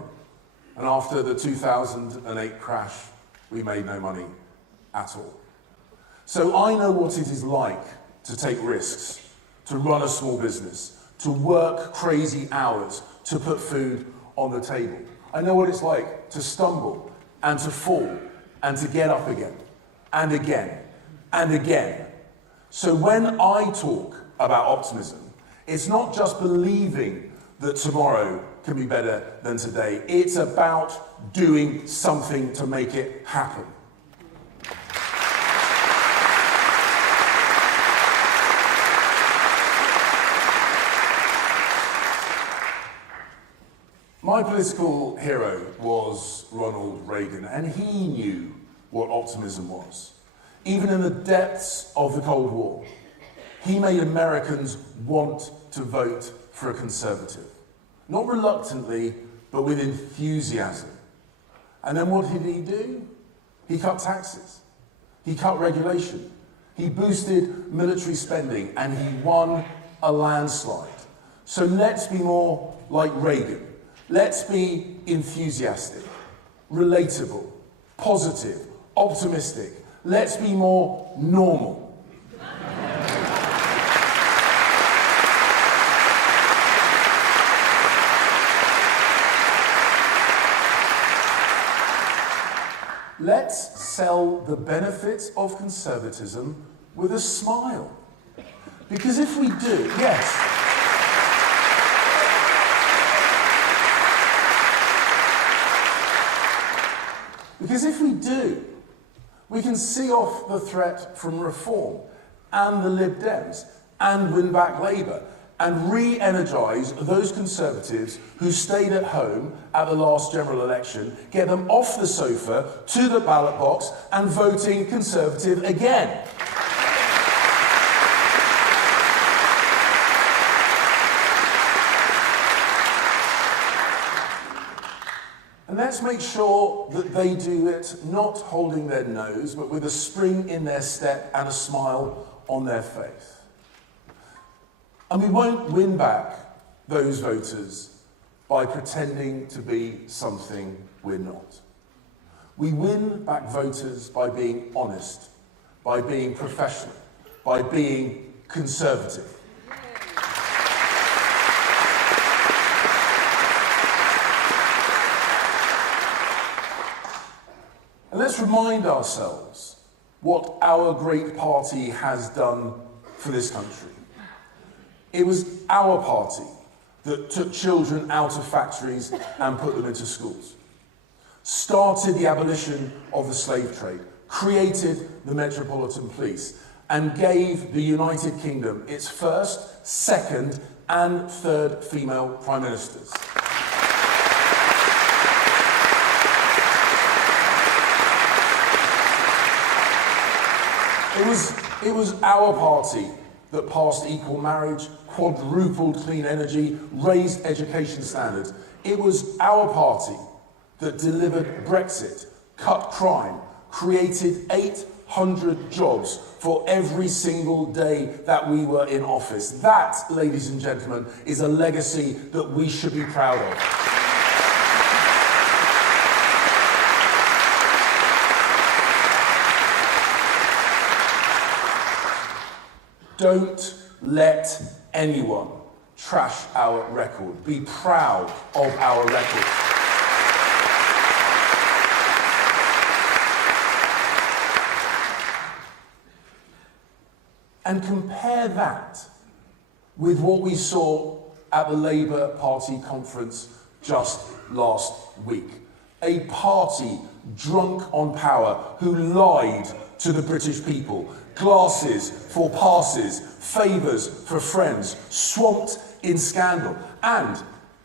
And after the 2008 crash, we made no money at all. So I know what it is like to take risks, to run a small business, to work crazy hours, to put food on the table. I know what it's like to stumble and to fall and to get up again and again and again. So when I talk about optimism, it's not just believing that tomorrow can be better than today. It's about doing something to make it happen. My political hero was Ronald Reagan, and he knew what optimism was. Even in the depths of the Cold War, he made Americans want to vote for a conservative. Not reluctantly, but with enthusiasm. And then what did he do? He cut taxes. He cut regulation. He boosted military spending, and he won a landslide. So let's be more like Reagan. Let's be enthusiastic, relatable, positive, optimistic. Let's be more normal. Let's sell the benefits of conservatism with a smile. Because if we do, yes. Because if we do, we can see off the threat from Reform and the Lib Dems and win back Labour and re-energise those Conservatives who stayed at home at the last general election, get them off the sofa to the ballot box and voting Conservative again. And let's make sure that they do it not holding their nose, but with a spring in their step and a smile on their face. And we won't win back those voters by pretending to be something we're not. We win back voters by being honest, by being professional, by being conservative. And let's remind ourselves what our great party has done for this country. It was our party that took children out of factories and put them into schools, started the abolition of the slave trade, created the Metropolitan Police, and gave the United Kingdom its first, second, and third female prime ministers. It was our party that passed equal marriage, quadrupled clean energy, raised education standards. It was our party that delivered Brexit, cut crime, created 800 jobs for every single day that we were in office. That, ladies and gentlemen, is a legacy that we should be proud of. Don't let anyone trash our record. Be proud of our record. And compare that with what we saw at the Labour Party conference just last week. A party drunk on power who lied to the British people. Glasses for passes, favours for friends, swamped in scandal. And,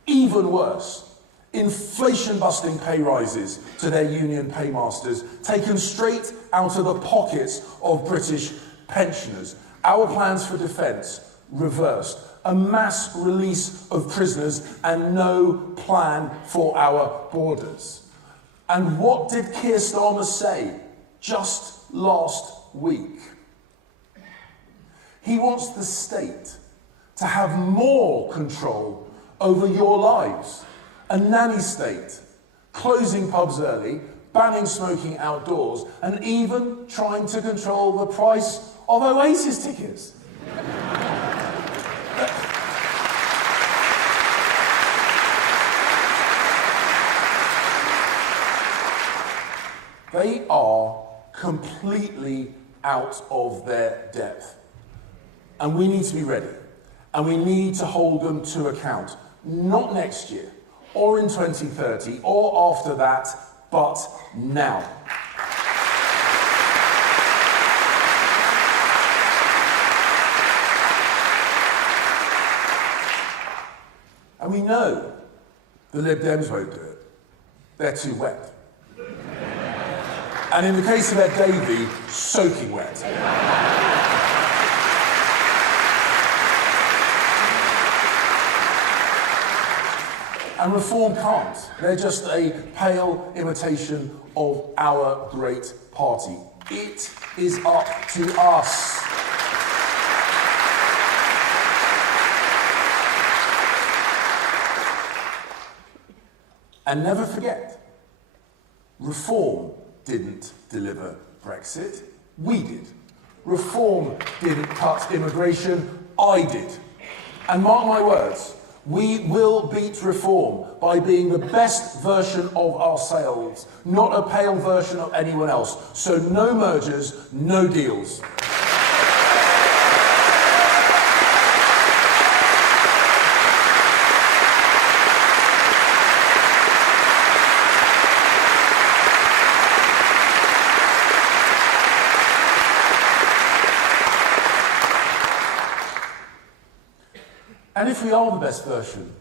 even worse, inflation-busting pay rises to their union paymasters, taken straight out of the pockets of British pensioners. Our plans for defence reversed. A mass release of prisoners and no plan for our borders. And what did Keir Starmer say just last week? He wants the state to have more control over your lives. A nanny state, closing pubs early, banning smoking outdoors, and even trying to control the price of Oasis tickets. They are completely out of their depth. And we need to be ready. And we need to hold them to account. Not next year, or in 2030, or after that, but now. And we know the Lib Dems won't do it. They're too wet. And in the case of Ed Davey, soaking wet. And Reform can't. They're just a pale imitation of our great party. It is up to us. And never forget, Reform didn't deliver Brexit. We did. Reform didn't cut immigration. I did. And mark my words, we will beat Reform by being the best version of ourselves, not a pale version of anyone else. So no mergers, no deals. And if we are the best version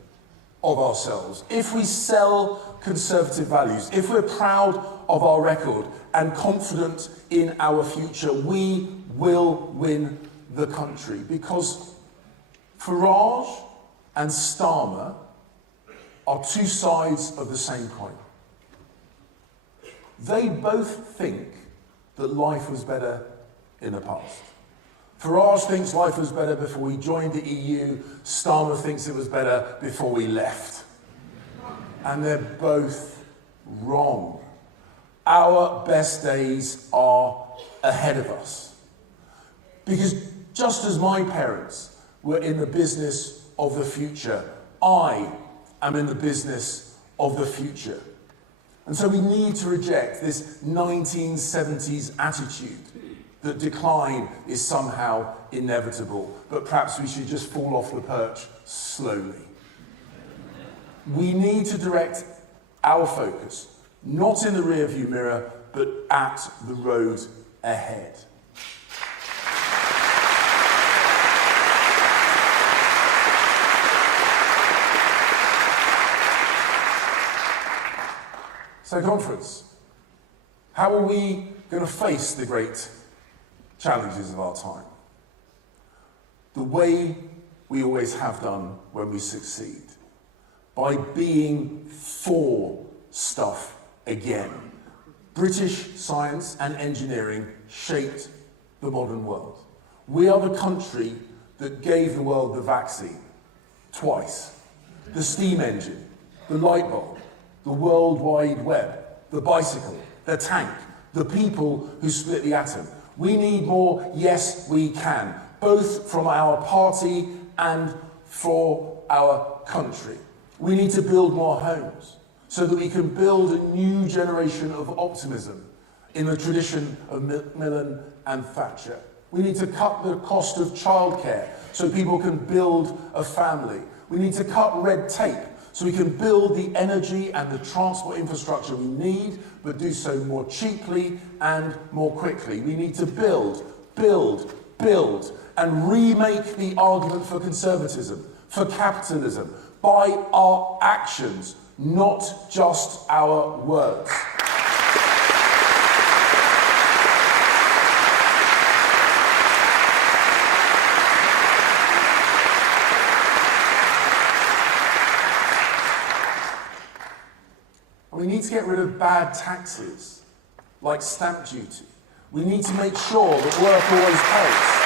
of ourselves, if we sell conservative values, if we're proud of our record and confident in our future, we will win the country. Because Farage and Starmer are two sides of the same coin. They both think that life was better in the past. Farage thinks life was better before we joined the EU. Starmer thinks it was better before we left. And they're both wrong. Our best days are ahead of us. Because just as my parents were in the business of the future, I am in the business of the future. And so we need to reject this 1970s attitude that decline is somehow inevitable, but perhaps we should just fall off the perch slowly. We need to direct our focus, not in the rearview mirror, but at the road ahead. So, conference, how are we going to face the great challenges of our time? The way we always have done when we succeed, by being for stuff again. British science and engineering shaped the modern world. We are the country that gave the world the vaccine twice, the steam engine, the light bulb, the World Wide Web, the bicycle, the tank, the people who split the atom. We need more, yes we can, both from our party and for our country. We need to build more homes so that we can build a new generation of optimism in the tradition of Macmillan and Thatcher. We need to cut the cost of childcare so people can build a family. We need to cut red tape so we can build the energy and the transport infrastructure we need, but do so more cheaply and more quickly. We need to build, and remake the argument for conservatism, for capitalism, by our actions, not just our words. We need to get rid of bad taxes, like stamp duty. We need to make sure that work always pays.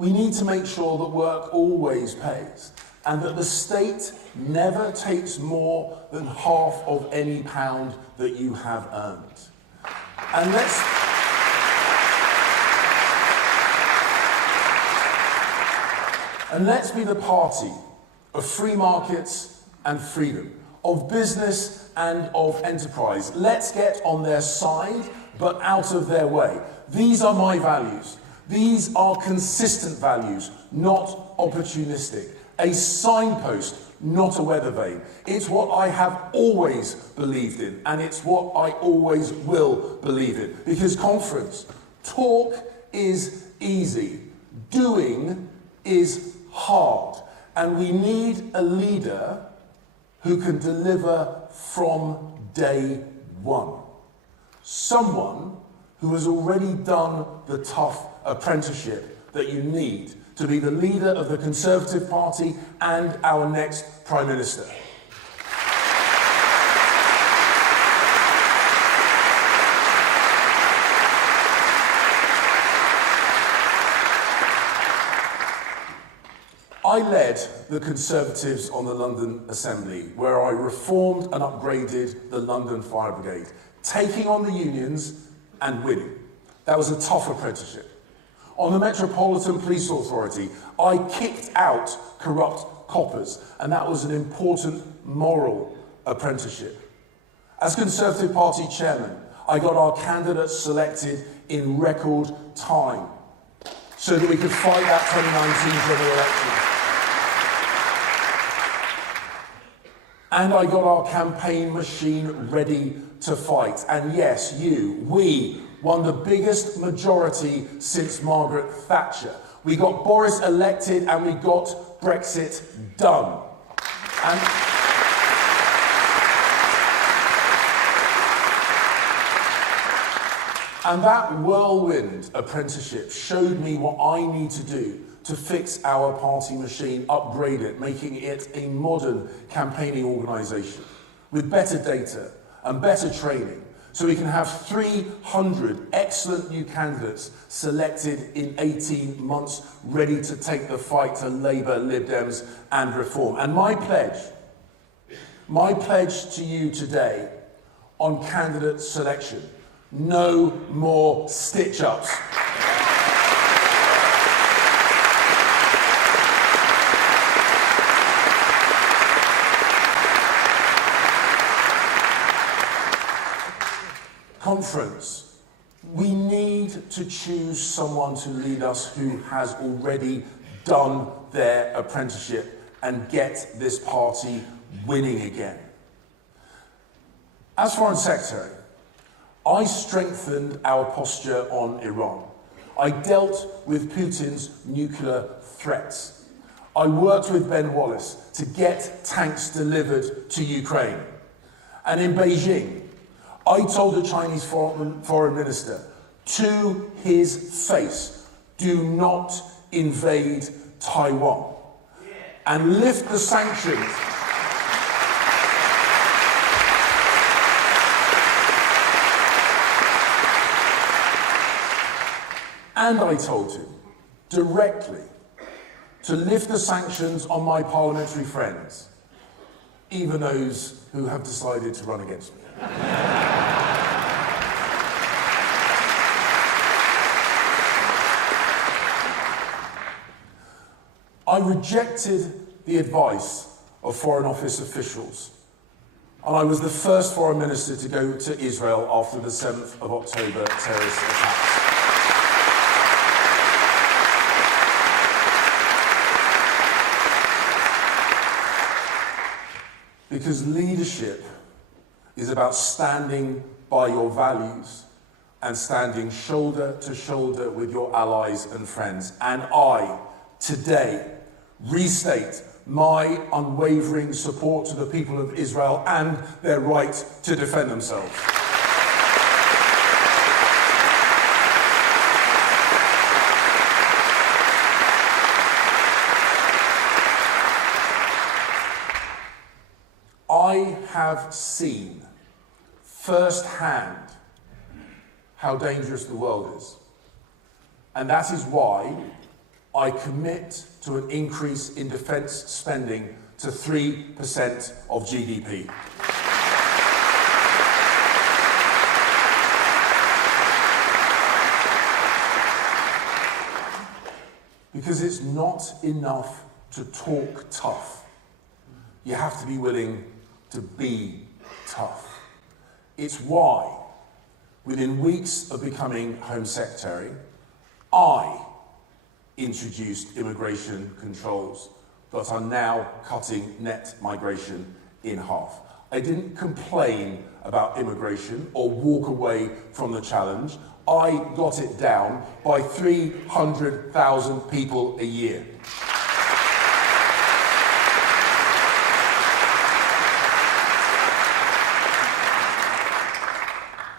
We need to make sure that work always pays, and that the state never takes more than half of any pound that you have earned. And let's be the party of free markets and freedom, of business and of enterprise. Let's get on their side, but out of their way. These are my values. These are consistent values, not opportunistic. A signpost, not a weather vane. It's what I have always believed in, and it's what I always will believe in. Because conference, talk is easy. Doing is hard. And we need a leader who can deliver from day one. Someone who has already done the tough apprenticeship that you need to be the leader of the Conservative Party and our next Prime Minister. I led the Conservatives on the London Assembly, where I reformed and upgraded the London Fire Brigade, taking on the unions and winning. That was a tough apprenticeship. On the Metropolitan Police Authority, I kicked out corrupt coppers, and that was an important moral apprenticeship. As Conservative Party chairman, I got our candidates selected in record time so that we could fight that 2019 general election. And I got our campaign machine ready to fight. And yes, we won the biggest majority since Margaret Thatcher. We got Boris elected and we got Brexit done. And that whirlwind apprenticeship showed me what I need to do to fix our party machine, upgrade it, making it a modern campaigning organisation with better data and better training, so we can have 300 excellent new candidates selected in 18 months, ready to take the fight to Labour, Lib Dems and Reform. And my pledge to you today on candidate selection: no more stitch-ups. conference, we need to choose someone to lead us who has already done their apprenticeship and get this party winning again. As Foreign Secretary, I strengthened our posture on Iran. I dealt with Putin's nuclear threats. I worked with Ben Wallace to get tanks delivered to Ukraine. And in Beijing, I told the Chinese foreign minister to his face, do not invade Taiwan and lift the sanctions. And I told him directly to lift the sanctions on my parliamentary friends, even those who have decided to run against me. I rejected the advice of Foreign Office officials, and I was the first foreign minister to go to Israel after the 7th of October terrorist attacks. Because leadership is about standing by your values and standing shoulder to shoulder with your allies and friends. And I, today, restate my unwavering support to the people of Israel and their right to defend themselves. I have seen firsthand how dangerous the world is. And that is why I commit to an increase in defence spending to 3% of GDP. Because it's not enough to talk tough. You have to be willing to be tough. It's why, within weeks of becoming Home Secretary, I introduced immigration controls that are now cutting net migration in half. I didn't complain about immigration or walk away from the challenge. I got it down by 300,000 people a year.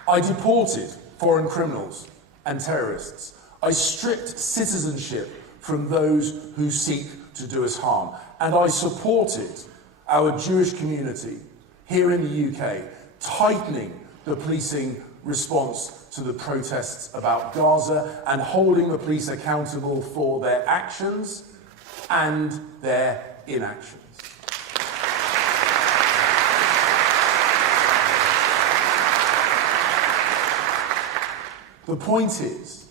I deported foreign criminals and terrorists. I stripped citizenship from those who seek to do us harm. And I supported our Jewish community here in the UK, tightening the policing response to the protests about Gaza and holding the police accountable for their actions and their inactions. The point is,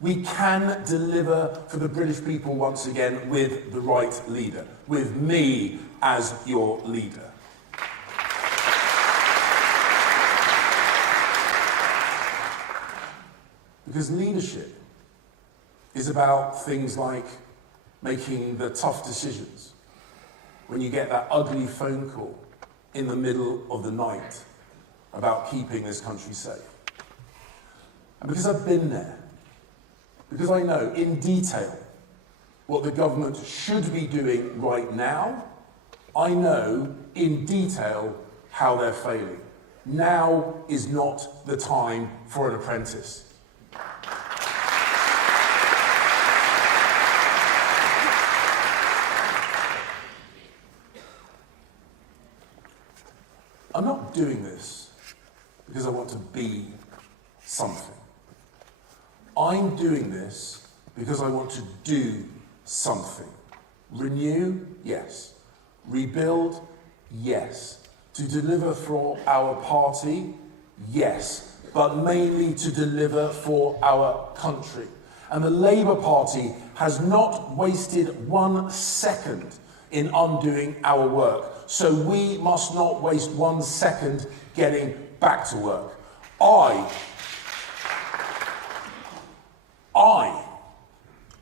we can deliver for the British people once again with the right leader, with me as your leader. Because leadership is about things like making the tough decisions when you get that ugly phone call in the middle of the night about keeping this country safe. And because I've been there, because I know in detail what the government should be doing right now, I know in detail how they're failing. Now is not the time for an apprentice. I'm not doing this because I want to be something. I'm doing this because I want to do something. Renew? Yes. Rebuild? Yes. To deliver for our party? Yes. But mainly to deliver for our country. And the Labour Party has not wasted 1 second in undoing our work. So we must not waste 1 second getting back to work. I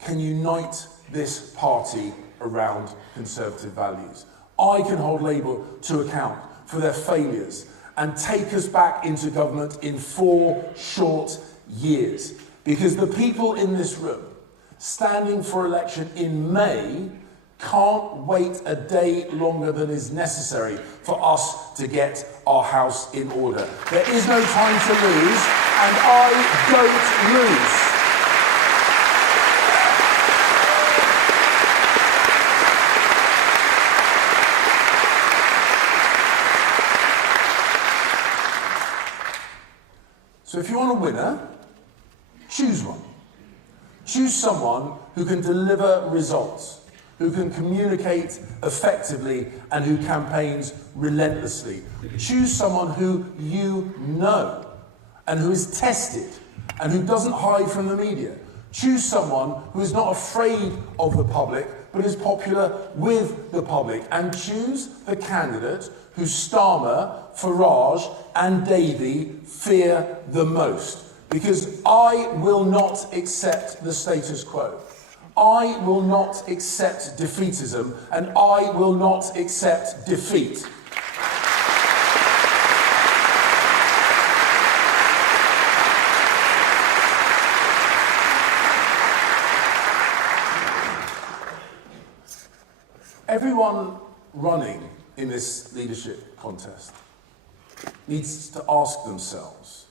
can unite this party around conservative values. I can hold Labour to account for their failures and take us back into government in 4 short years. Because the people in this room, standing for election in May, can't wait a day longer than is necessary for us to get our house in order. There is no time to lose, and I don't lose. So if you want a winner, choose one. Choose someone who can deliver results, who can communicate effectively, and who campaigns relentlessly. Choose someone who you know, and who is tested, and who doesn't hide from the media. Choose someone who is not afraid of the public, but is popular with the public. And choose the candidate who Starmer, Farage, and Davey fear the most. Because I will not accept the status quo. I will not accept defeatism, and I will not accept defeat. Everyone running in this leadership contest needs to ask themselves,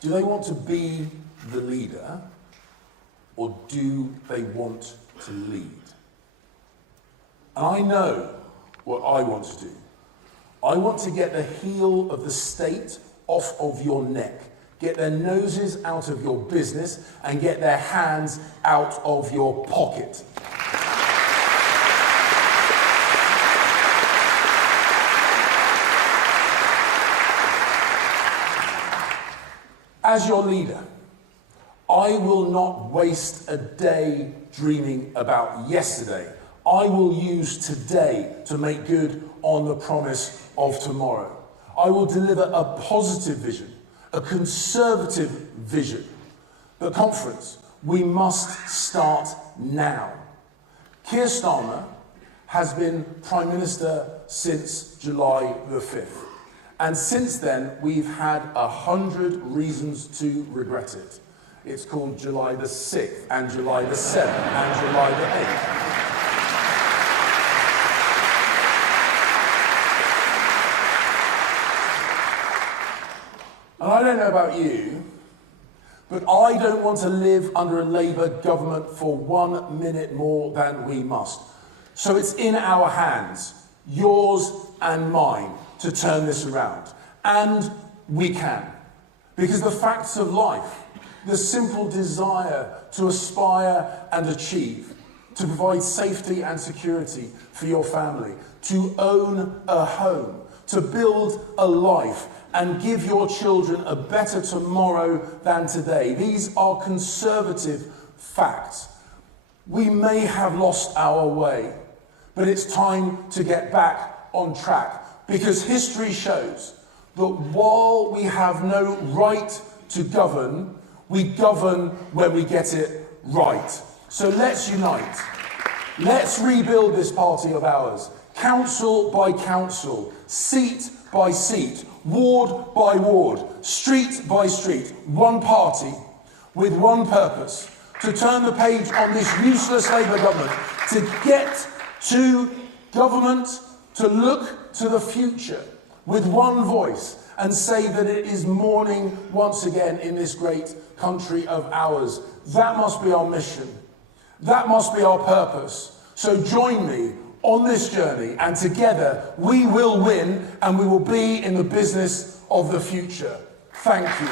do they want to be the leader, or do they want to lead? And I know what I want to do. I want to get the heel of the state off of your neck, get their noses out of your business, and get their hands out of your pocket. As your leader, I will not waste a day dreaming about yesterday. I will use today to make good on the promise of tomorrow. I will deliver a positive vision, a conservative vision. The conference, we must start now. Keir Starmer has been Prime Minister since July the 5th. And since then, we've had 100 reasons to regret it. It's called July the 6th, and July the 7th, and July the 8th. And I don't know about you, but I don't want to live under a Labour government for 1 minute more than we must. So it's in our hands, yours and mine, to turn this around. And we can. Because the facts of life, the simple desire to aspire and achieve, to provide safety and security for your family, to own a home, to build a life and give your children a better tomorrow than today. These are conservative facts. We may have lost our way, but it's time to get back on track. Because history shows that while we have no right to govern, we govern when we get it right. So let's unite. Let's rebuild this party of ours, council by council, seat by seat, ward by ward, street by street, one party with one purpose, to turn the page on this useless Labour government, to get to government, to look to the future with one voice and say that it is morning once again in this great country of ours. That must be our mission. That must be our purpose. So join me on this journey, and together we will win, and we will be in the business of the future. Thank you.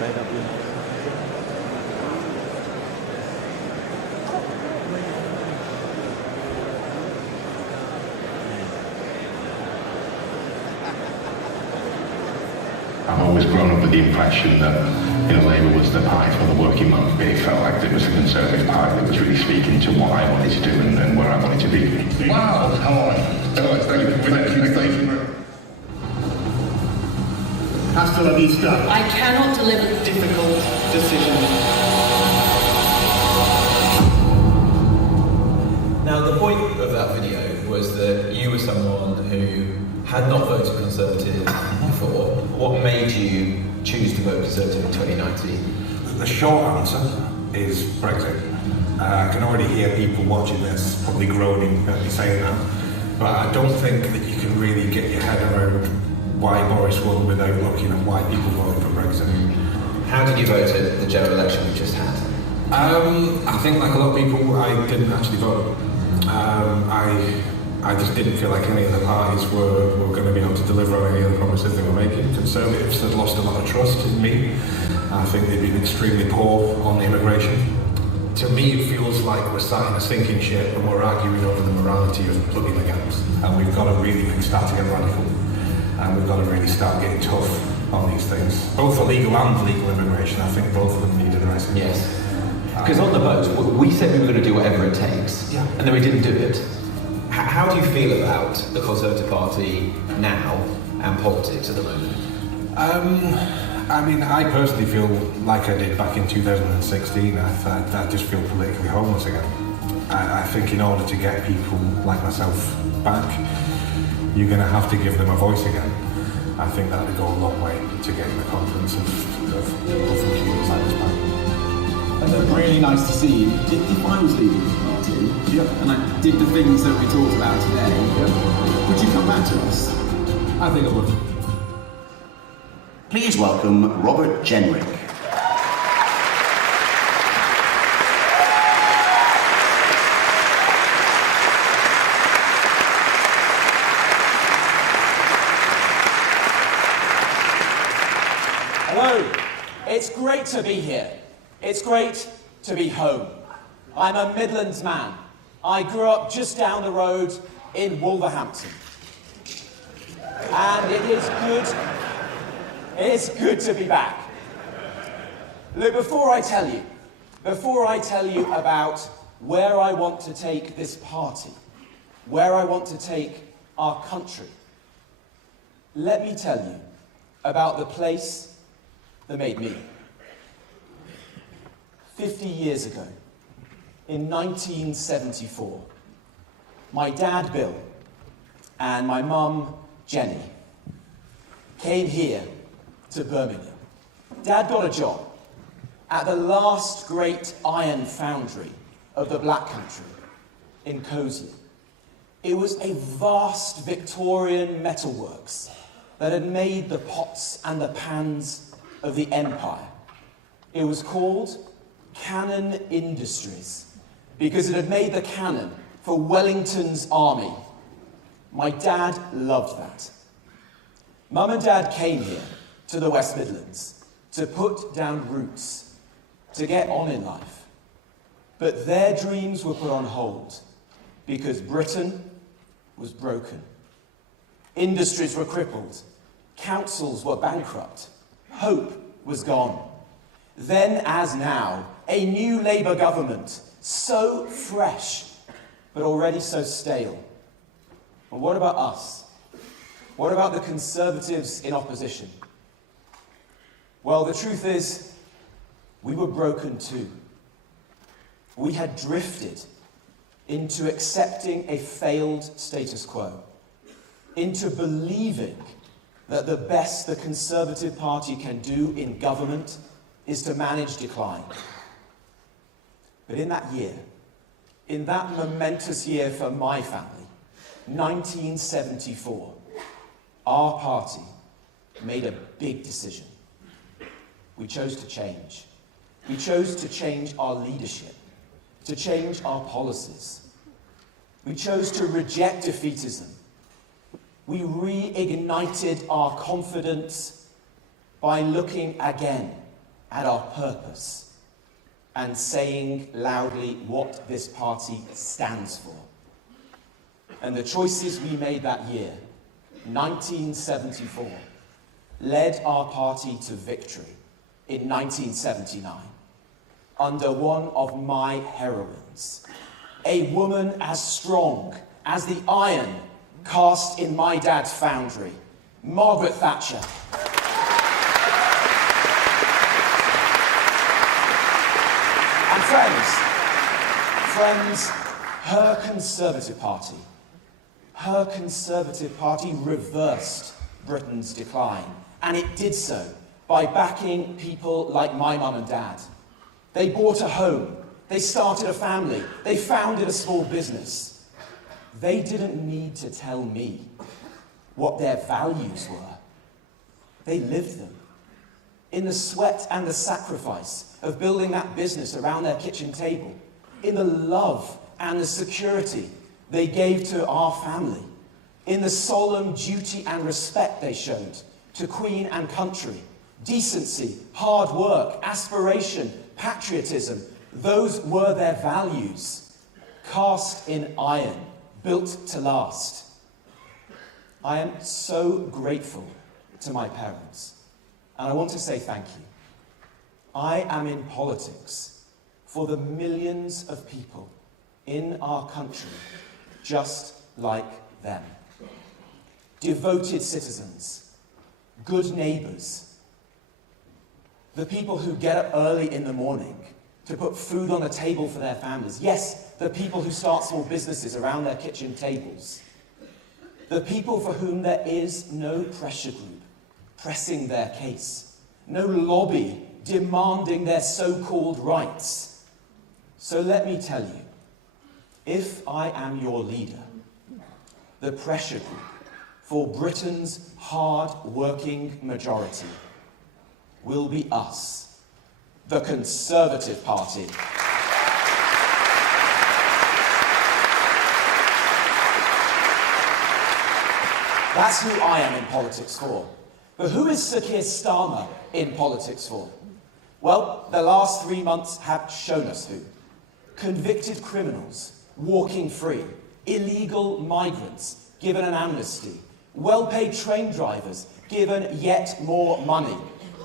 I've always grown up with the impression that, Labour was the party for the working man. It felt like it was the Conservative Party that was really speaking to what I wanted to do and where I wanted to be. Wow! Hello, thank you. Hasta la vista. I cannot deliver difficult decisions. Now, the point of that video was that you were someone who had not voted Conservative before. What made you choose to vote Conservative in 2019? The short answer is Brexit. I can already hear people watching this probably groaning at me saying that, but I don't think that you can really get your head around why Boris won without looking at why people voted for Brexit. How did you vote at the general election we just had? I think, like a lot of people, I didn't actually vote. I just didn't feel like any of the parties were going to be able to deliver on any of the promises they were making. Conservatives had lost a lot of trust in me. I think they've been extremely poor on the immigration. To me, it feels like we're sat in a sinking ship and we're arguing over the morality of plugging the gaps. And we've got to really start to get radical. And we've got to really start getting tough on these things. Both illegal and legal immigration, I think both of them need addressing. Yes. Because on the vote, we said we were going to do whatever it takes, and then we didn't do it. How do you feel about the Conservative Party now and politics at the moment? I personally feel like I did back in 2016. I just feel politically homeless again. I think in order to get people like myself back, you're going to have to give them a voice again. I think that would go a long way to getting the confidence of consumers like this back. And really nice to see you. If I was leaving the party, and I did the things that we talked about today, would you come back to us? I think I would. Please welcome Robert Jenrick. Hello. It's great to be here. It's great to be home. I'm a Midlands man. I grew up just down the road in Wolverhampton. And it is good to be back. Look, before I tell you about where I want to take this party, where I want to take our country, let me tell you about the place that made me. 50 years ago, in 1974, my dad, Bill, and my mum, Jenny, came here to Birmingham. Dad got a job at the last great iron foundry of the Black Country in Cosier. It was a vast Victorian metalworks that had made the pots and the pans of the empire. It was called Cannon Industries because it had made the cannon for Wellington's army. My dad loved that. Mum and Dad came here to the West Midlands to put down roots, to get on in life. But their dreams were put on hold because Britain was broken. Industries were crippled. Councils were bankrupt. Hope was gone. Then, as now, a new Labour government, so fresh, but already so stale. And what about us? What about the Conservatives in opposition? Well, the truth is, we were broken too. We had drifted into accepting a failed status quo, into believing that the best the Conservative Party can do in government is to manage decline. But in that year, in that momentous year for my family, 1974, our party made a big decision. We chose to change. We chose to change our leadership, to change our policies. We chose to reject defeatism. We reignited our confidence by looking again at our purpose and saying loudly what this party stands for. And the choices we made that year, 1974, led our party to victory in 1979 under one of my heroines, a woman as strong as the iron cast in my dad's foundry, Margaret Thatcher. And friends, her Conservative Party reversed Britain's decline, and it did so by backing people like my mum and dad. They bought a home, they started a family, they founded a small business. They didn't need to tell me what their values were. They lived them. In the sweat and the sacrifice of building that business around their kitchen table, in the love and the security they gave to our family, in the solemn duty and respect they showed to Queen and country, decency, hard work, aspiration, patriotism, those were their values, cast in iron, built to last. I am so grateful to my parents, and I want to say thank you. I am in politics for the millions of people in our country just like them. Devoted citizens, good neighbours, the people who get up early in the morning to put food on the table for their families. Yes, the people who start small businesses around their kitchen tables. The people for whom there is no pressure group pressing their case, no lobby demanding their so-called rights. So let me tell you, if I am your leader, the pressure group for Britain's hard-working majority will be us, the Conservative Party. That's who I am in politics for. But who is Sir Keir Starmer in politics for? Well, the last 3 months have shown us who. Convicted criminals walking free, illegal migrants given an amnesty, well-paid train drivers given yet more money.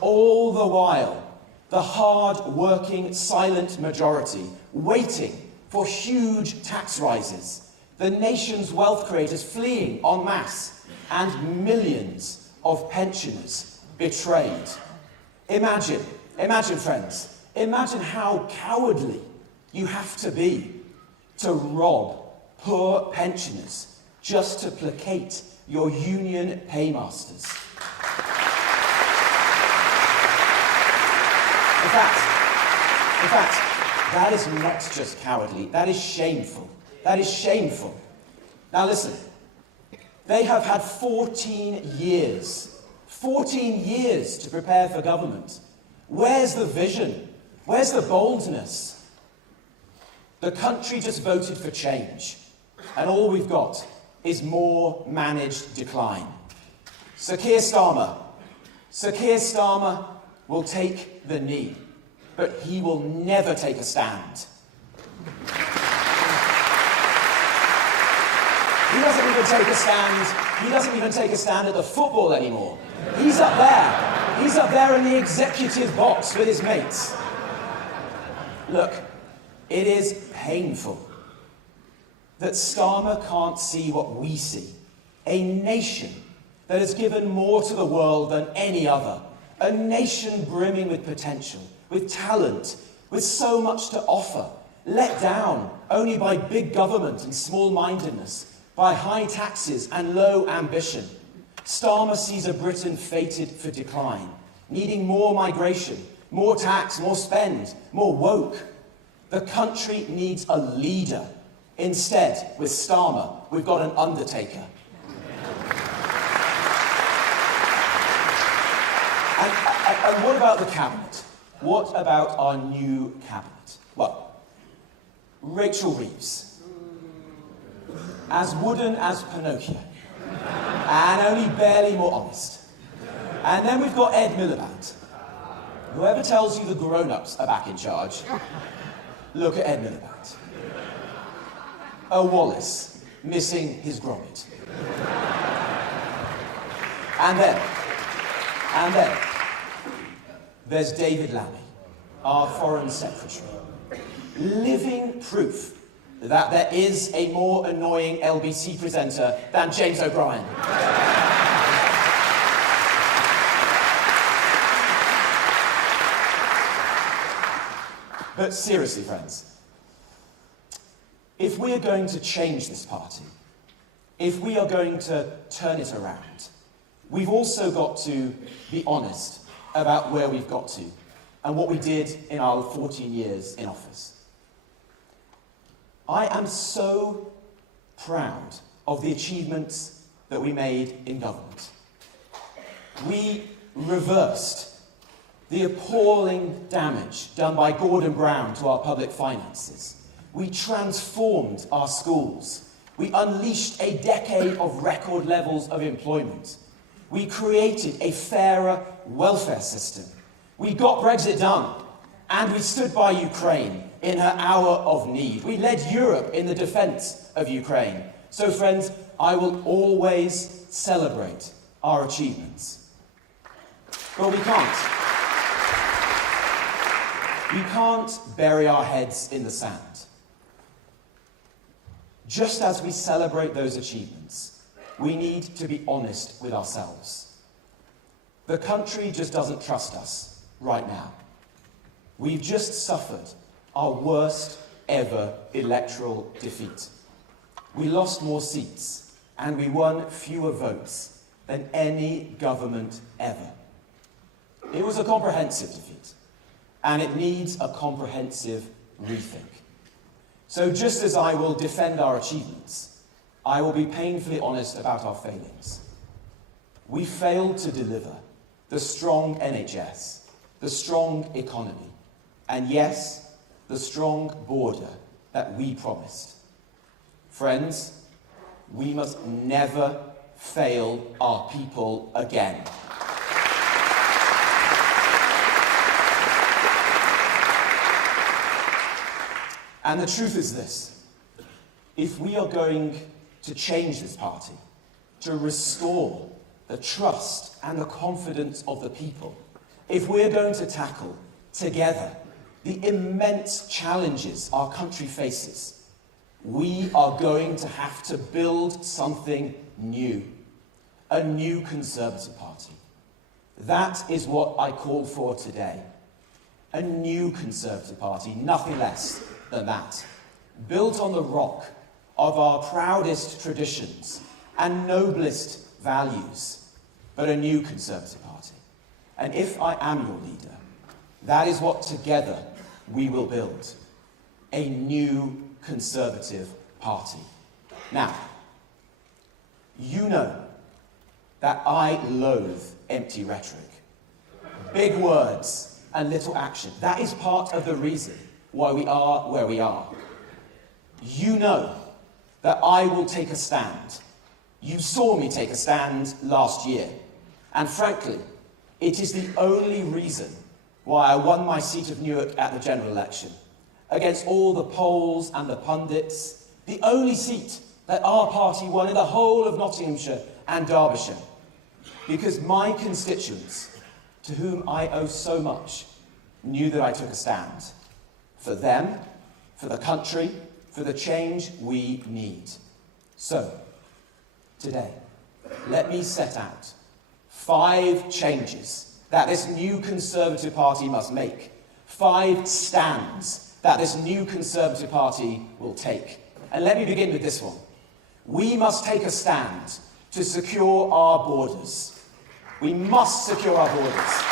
All the while, the hard-working silent majority waiting for huge tax rises, the nation's wealth creators fleeing en masse, and millions of pensioners betrayed. Imagine friends, imagine how cowardly you have to be to rob poor pensioners just to placate your union paymasters. In fact, that is not just cowardly, that is shameful. That is shameful. Now listen, they have had 14 years to prepare for government. Where's the vision? Where's the boldness? The country just voted for change, and all we've got is more managed decline. Sir Keir Starmer will take the knee, but he will never take a stand. He doesn't even take a stand at the football anymore. He's up there in the executive box with his mates. Look, it is painful that Starmer can't see what we see. A nation that has given more to the world than any other. A nation brimming with potential, with talent, with so much to offer. Let down only by big government and small-mindedness, by high taxes and low ambition. Starmer sees a Britain fated for decline, needing more migration, more tax, more spend, more woke. The country needs a leader. Instead, with Starmer, we've got an undertaker. And what about the cabinet? What about our new cabinet? Well, Rachel Reeves, as wooden as Pinocchio, and only barely more honest. And then we've got Ed Miliband, Whoever tells you the grown-ups are back in charge, look at Ed Miliband. A Wallace missing his grommet. And then, there's David Lammy, our Foreign Secretary. Living proof that there is a more annoying LBC presenter than James O'Brien. But seriously, friends, if we are going to change this party, if we are going to turn it around, we've also got to be honest about where we've got to and what we did in our 14 years in office. I am so proud of the achievements that we made in government. We reversed the appalling damage done by Gordon Brown to our public finances. We transformed our schools. We unleashed a decade of record levels of employment. We created a fairer welfare system. We got Brexit done, and we stood by Ukraine in her hour of need. We led Europe in the defense of Ukraine. So, friends, I will always celebrate our achievements. But we can't. We can't bury our heads in the sand. Just as we celebrate those achievements, we need to be honest with ourselves. The country just doesn't trust us right now. We've just suffered our worst ever electoral defeat. We lost more seats and we won fewer votes than any government ever. It was a comprehensive defeat, and it needs a comprehensive rethink. So just as I will defend our achievements, I will be painfully honest about our failings. We failed to deliver the strong NHS, the strong economy, and yes, the strong border that we promised. Friends, we must never fail our people again. And the truth is this: if we are going to change this party, to restore the trust and the confidence of the people, if we're going to tackle together the immense challenges our country faces, we are going to have to build something new, a new Conservative Party. That is what I call for today. A new Conservative Party, nothing less than that, built on the rock of our proudest traditions and noblest values, but a new Conservative Party. And if I am your leader, that is what together we will build, a new Conservative Party. Now, you know that I loathe empty rhetoric, big words and little action. That is part of the reason why we are where we are. You know that I will take a stand. You saw me take a stand last year. And frankly, it is the only reason why I won my seat of Newark at the general election. Against all the polls and the pundits, the only seat that our party won in the whole of Nottinghamshire and Derbyshire. Because my constituents, to whom I owe so much, knew that I took a stand. For them, for the country, for the change we need. So, today, let me set out 5 changes that this new Conservative Party must make. 5 stands that this new Conservative Party will take. And let me begin with this one. We must take a stand to secure our borders. We must secure our borders.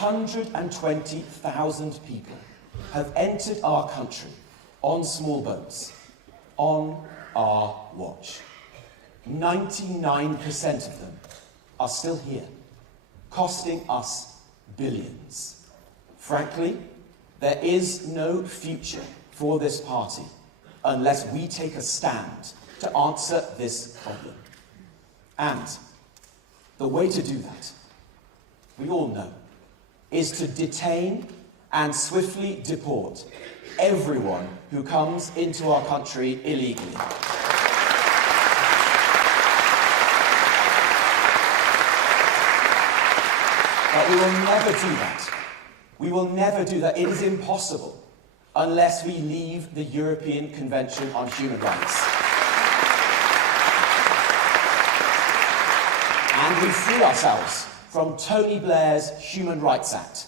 120,000 people have entered our country on small boats on our watch. 99% of them are still here, costing us billions. Frankly, there is no future for this party unless we take a stand to answer this problem. And the way to do that, we all know, is to detain and swiftly deport everyone who comes into our country illegally. But we will never do that. We will never do that. It is impossible unless we leave the European Convention on Human Rights. And we free ourselves from Tony Blair's Human Rights Act.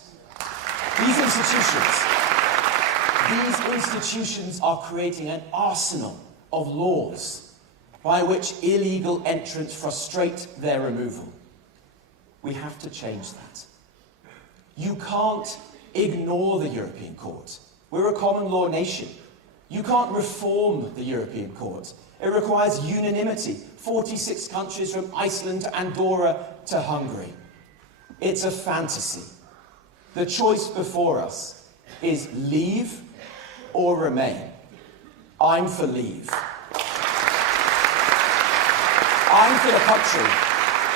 These institutions are creating an arsenal of laws by which illegal entrants frustrate their removal. We have to change that. You can't ignore the European Court. We're a common law nation. You can't reform the European Court. It requires unanimity. 46 countries from Iceland to Andorra to Hungary. It's a fantasy. The choice before us is leave or remain. I'm for leave. I'm for the country.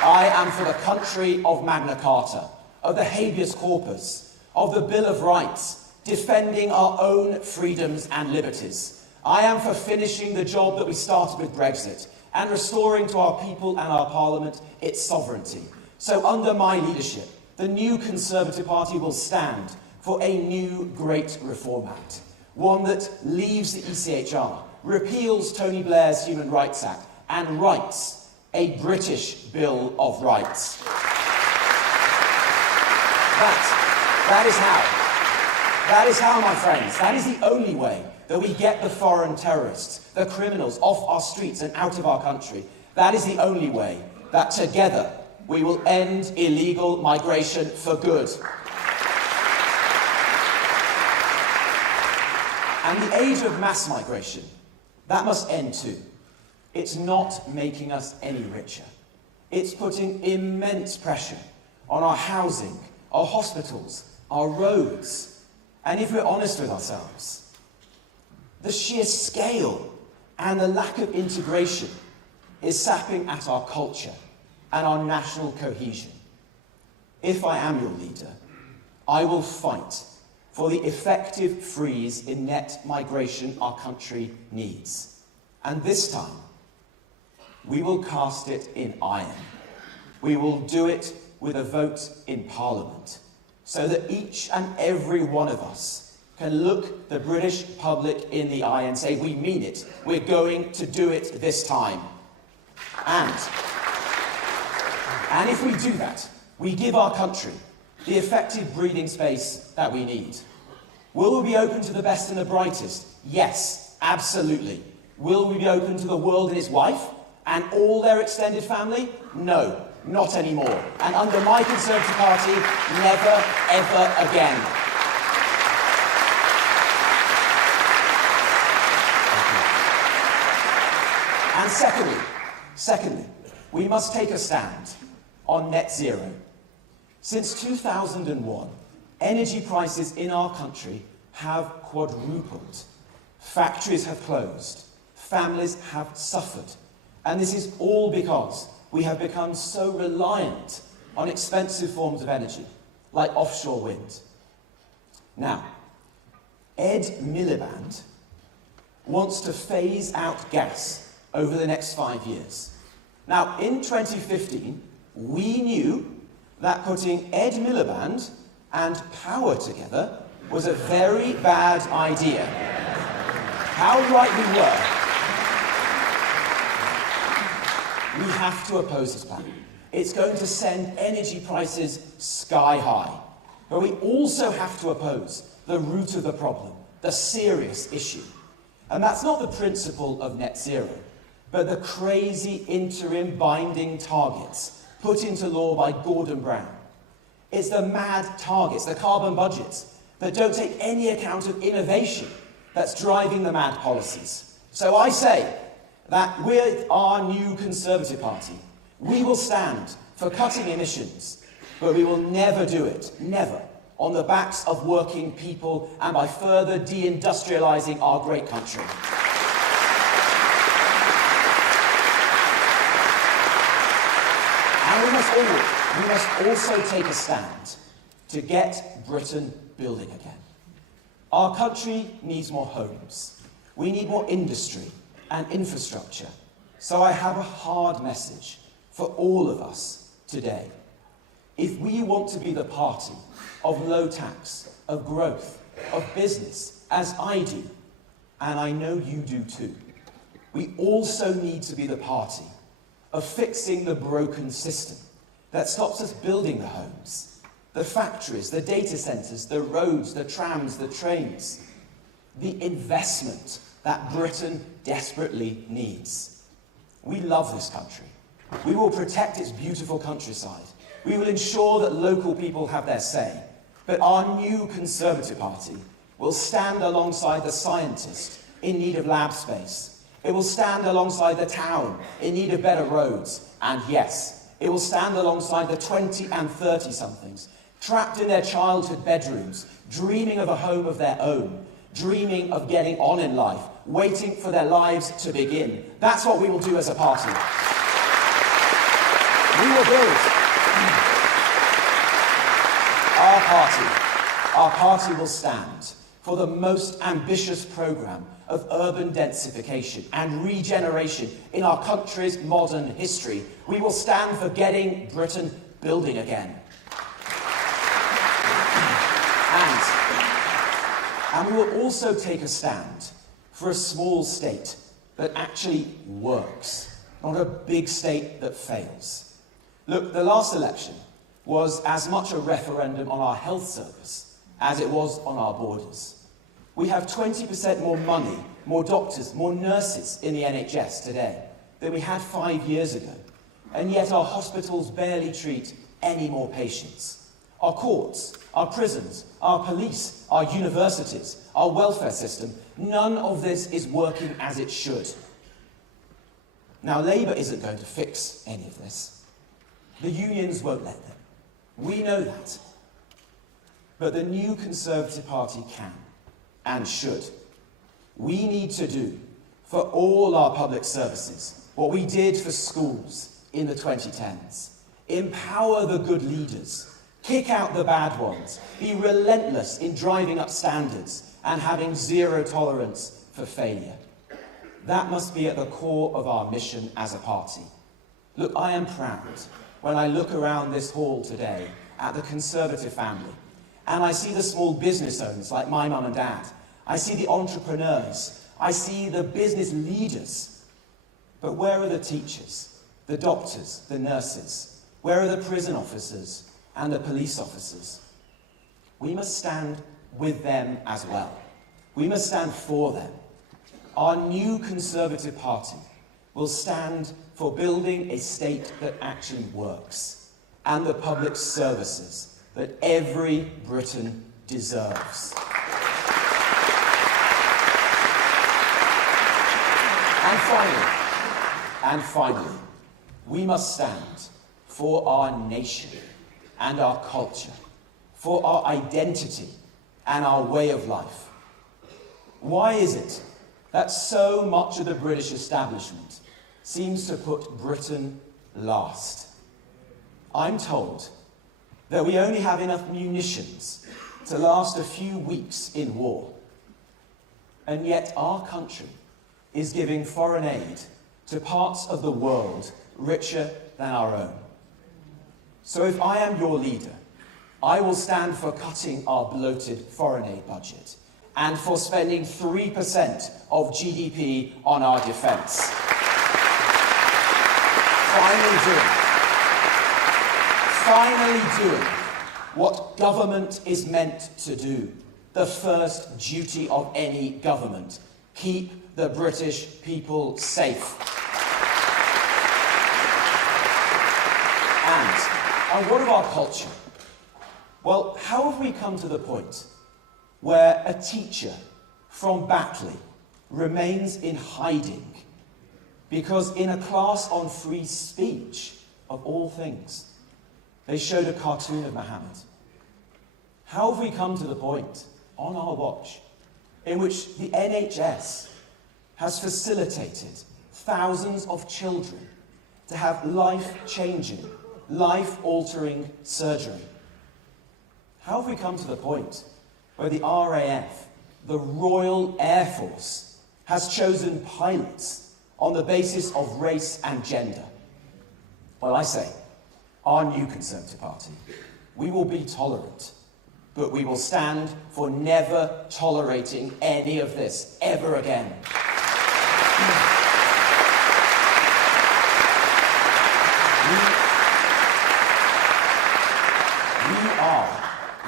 I am for the country of Magna Carta, of the habeas corpus, of the Bill of Rights, defending our own freedoms and liberties. I am for finishing the job that we started with Brexit and restoring to our people and our parliament its sovereignty. So under my leadership, the new Conservative Party will stand for a new Great Reform Act, one that leaves the ECHR, repeals Tony Blair's Human Rights Act, and writes a British Bill of Rights. That is how, my friends, that is the only way that we get the foreign terrorists, the criminals, off our streets and out of our country. That is the only way that together we will end illegal migration for good. And the age of mass migration, that must end too. It's not making us any richer. It's putting immense pressure on our housing, our hospitals, our roads. And if we're honest with ourselves, the sheer scale and the lack of integration is sapping at our culture and our national cohesion. If I am your leader, I will fight for the effective freeze in net migration our country needs. And this time, we will cast it in iron. We will do it with a vote in Parliament, so that each and every one of us can look the British public in the eye and say, we mean it. We're going to do it this time. And if we do that, we give our country the effective breathing space that we need. Will we be open to the best and the brightest? Yes, absolutely. Will we be open to the world and his wife and all their extended family? No, not anymore. And under my Conservative Party, never, ever again. And secondly, we must take a stand on net zero. Since 2001, energy prices in our country have quadrupled. Factories have closed. Families have suffered. And this is all because we have become so reliant on expensive forms of energy, like offshore wind. Now, Ed Miliband wants to phase out gas over the next 5 years. Now, in 2015, we knew that putting Ed Miliband and power together was a very bad idea. How right we were. We have to oppose this plan. It's going to send energy prices sky high. But we also have to oppose the root of the problem, the serious issue. And that's not the principle of net zero, but the crazy interim binding targets put into law by Gordon Brown. It's the mad targets, the carbon budgets, that don't take any account of innovation that's driving the mad policies. So I say that with our new Conservative Party, we will stand for cutting emissions, but we will never do it, never, on the backs of working people and by further deindustrialising our great country. we must also take a stand to get Britain building again. Our country needs more homes. We need more industry and infrastructure. So I have a hard message for all of us today. If we want to be the party of low tax, of growth, of business, as I do, and I know you do too, we also need to be the party of fixing the broken system that stops us building the homes, the factories, the data centres, the roads, the trams, the trains, the investment that Britain desperately needs. We love this country. We will protect its beautiful countryside. We will ensure that local people have their say. But our new Conservative Party will stand alongside the scientist in need of lab space. It will stand alongside the town in need of better roads. And yes, it will stand alongside the 20 and 30-somethings trapped in their childhood bedrooms, dreaming of a home of their own, dreaming of getting on in life, waiting for their lives to begin. That's what we will do as a party. We will build. Our party will stand for the most ambitious programme of urban densification and regeneration in our country's modern history. We will stand for getting Britain building again. And we will also take a stand for a small state that actually works, not a big state that fails. Look, the last election was as much a referendum on our health service as it was on our borders. We have 20% more money, more doctors, more nurses in the NHS today than we had 5 years ago, and yet our hospitals barely treat any more patients. Our courts, our prisons, our police, our universities, our welfare system, none of this is working as it should. Now, Labour isn't going to fix any of this. The unions won't let them. We know that. But the new Conservative Party can and should. We need to do for all our public services what we did for schools in the 2010s. Empower the good leaders. Kick out the bad ones. Be relentless in driving up standards and having zero tolerance for failure. That must be at the core of our mission as a party. Look, I am proud when I look around this hall today at the Conservative family and I see the small business owners like my mum and dad. I see the entrepreneurs. I see the business leaders. But where are the teachers, the doctors, the nurses? Where are the prison officers and the police officers? We must stand with them as well. We must stand for them. Our new Conservative Party will stand for building a state that actually works and the public services that every Briton deserves. And finally, we must stand for our nation and our culture, for our identity and our way of life. Why is it that so much of the British establishment seems to put Britain last? I'm told that we only have enough munitions to last a few weeks in war. And yet our country is giving foreign aid to parts of the world richer than our own. So if I am your leader, I will stand for cutting our bloated foreign aid budget and for spending 3% of GDP on our defence. Finally doing what government is meant to do, the first duty of any government: keep the British people safe. And what of our culture? Well, how have we come to the point where a teacher from Batley remains in hiding because in a class on free speech, of all things, they showed a cartoon of Muhammad? How have we come to the point, on our watch, in which the NHS has facilitated thousands of children to have life-changing, life-altering surgery. How have we come to the point where the RAF, the Royal Air Force, has chosen pilots on the basis of race and gender? Well, I say, our new Conservative Party, we will be tolerant, but we will stand for never tolerating any of this ever again.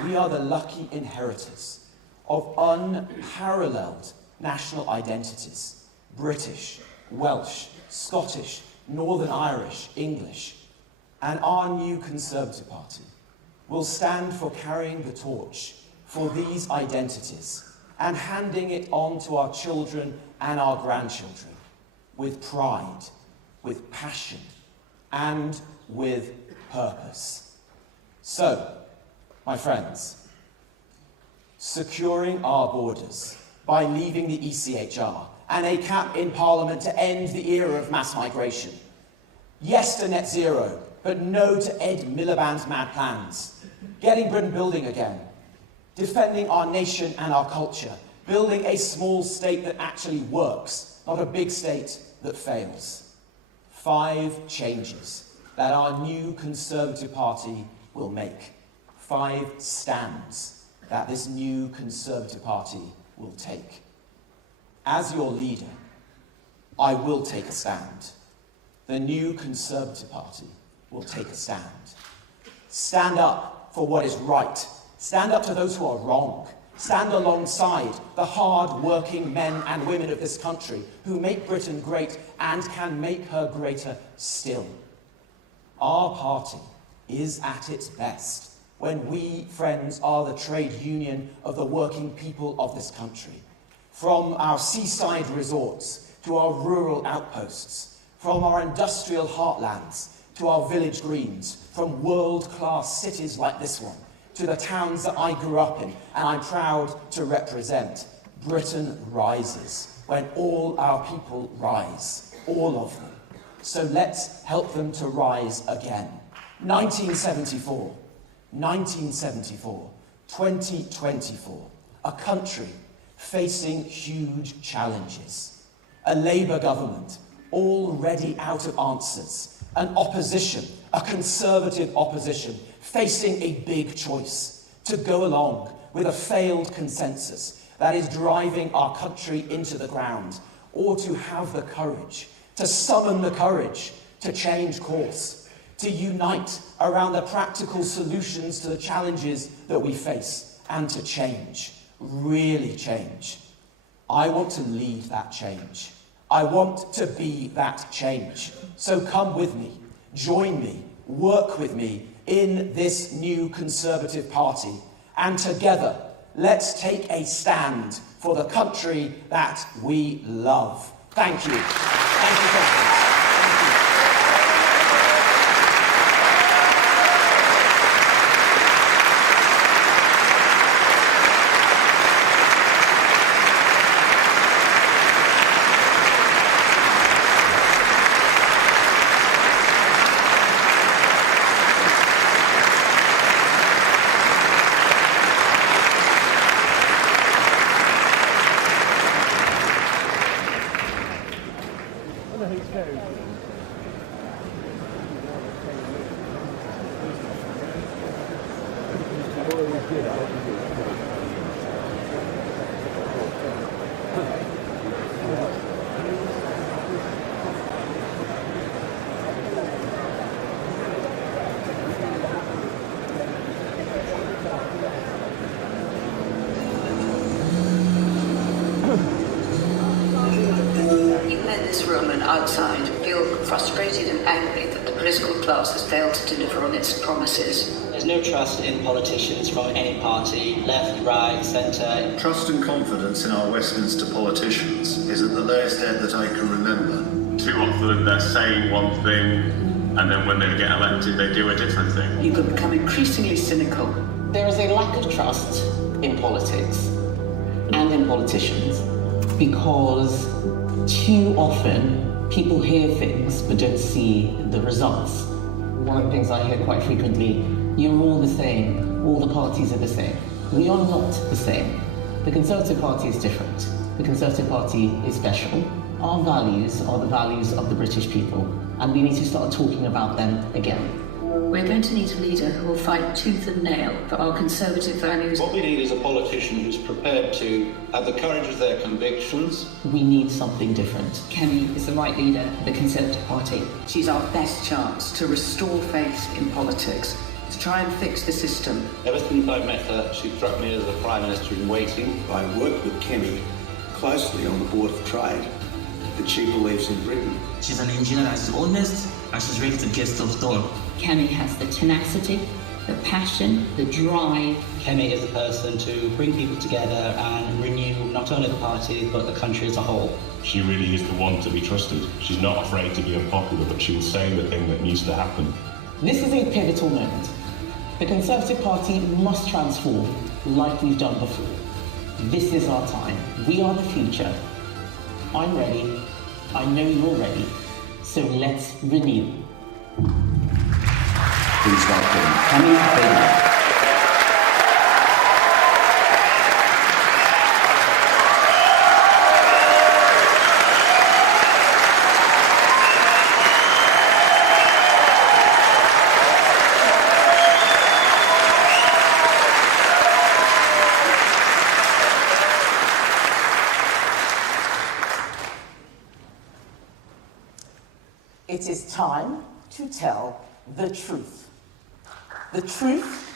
We are the lucky inheritors of unparalleled national identities: British, Welsh, Scottish, Northern Irish, English. And our new Conservative Party will stand for carrying the torch for these identities and handing it on to our children and our grandchildren with pride, with passion, and with purpose. So, my friends, securing our borders by leaving the ECHR and a cap in Parliament to end the era of mass migration. Yes to net zero, but no to Ed Miliband's mad plans. Getting Britain building again. Defending our nation and our culture. Building a small state that actually works, not a big state that fails. 5 changes that our new Conservative Party will make. 5 stands that this new Conservative Party will take. As your leader, I will take a stand. The new Conservative Party will take a stand. Stand up for what is right. Stand up to those who are wrong. Stand alongside the hard-working men and women of this country who make Britain great and can make her greater still. Our party is at its best when we, friends, are the trade union of the working people of this country. From our seaside resorts to our rural outposts, from our industrial heartlands to our village greens, from world-class cities like this one to the towns that I grew up in and I'm proud to represent, Britain rises when all our people rise, all of them. So let's help them to rise again. 1974, 2024, a country facing huge challenges, a Labour government already out of answers, an opposition, a Conservative opposition, facing a big choice to go along with a failed consensus that is driving our country into the ground, or to have the courage, to summon the courage to change course, to unite around the practical solutions to the challenges that we face, and to change, really change. I want to lead that change. I want to be that change. So come with me, join me, work with me in this new Conservative Party, and together let's take a stand for the country that we love. Thank you. Thank you, President. Outside feel frustrated and angry that the political class has failed to deliver on its promises. There's no trust in politicians from any party, left, right, centre. Trust and confidence in our Westminster politicians is at the lowest ebb that I can remember. Too often they're saying one thing, and then when they get elected they do a different thing. You could become increasingly cynical. There is a lack of trust in politics and in politicians because too often people hear things but don't see the results. One of the things I hear quite frequently, you're all the same, all the parties are the same. We are not the same. The Conservative Party is different. The Conservative Party is special. Our values are the values of the British people, and we need to start talking about them again. We're going to need a leader who will fight tooth and nail for our Conservative values. What we need is a politician who's prepared to have the courage of their convictions. We need something different. Kemi is the right leader for the Conservative Party. She's our best chance to restore faith in politics, to try and fix the system. Ever since I met her, she struck me as a Prime Minister in waiting. I work with Kemi closely on the Board of Trade, that she believes in Britain. She's an engineer that is honest and she's ready to get stuff done. Kemi has the tenacity, the passion, the drive. Kemi is a person to bring people together and renew not only the party but the country as a whole. She really is the one to be trusted. She's not afraid to be unpopular, but she will say the thing that needs to happen. This is a pivotal moment. The Conservative Party must transform like we've done before. This is our time. We are the future. I'm ready. I know you're ready. So let's renew. Please welcome Kemi Bailey. It is time to tell the truth. The truth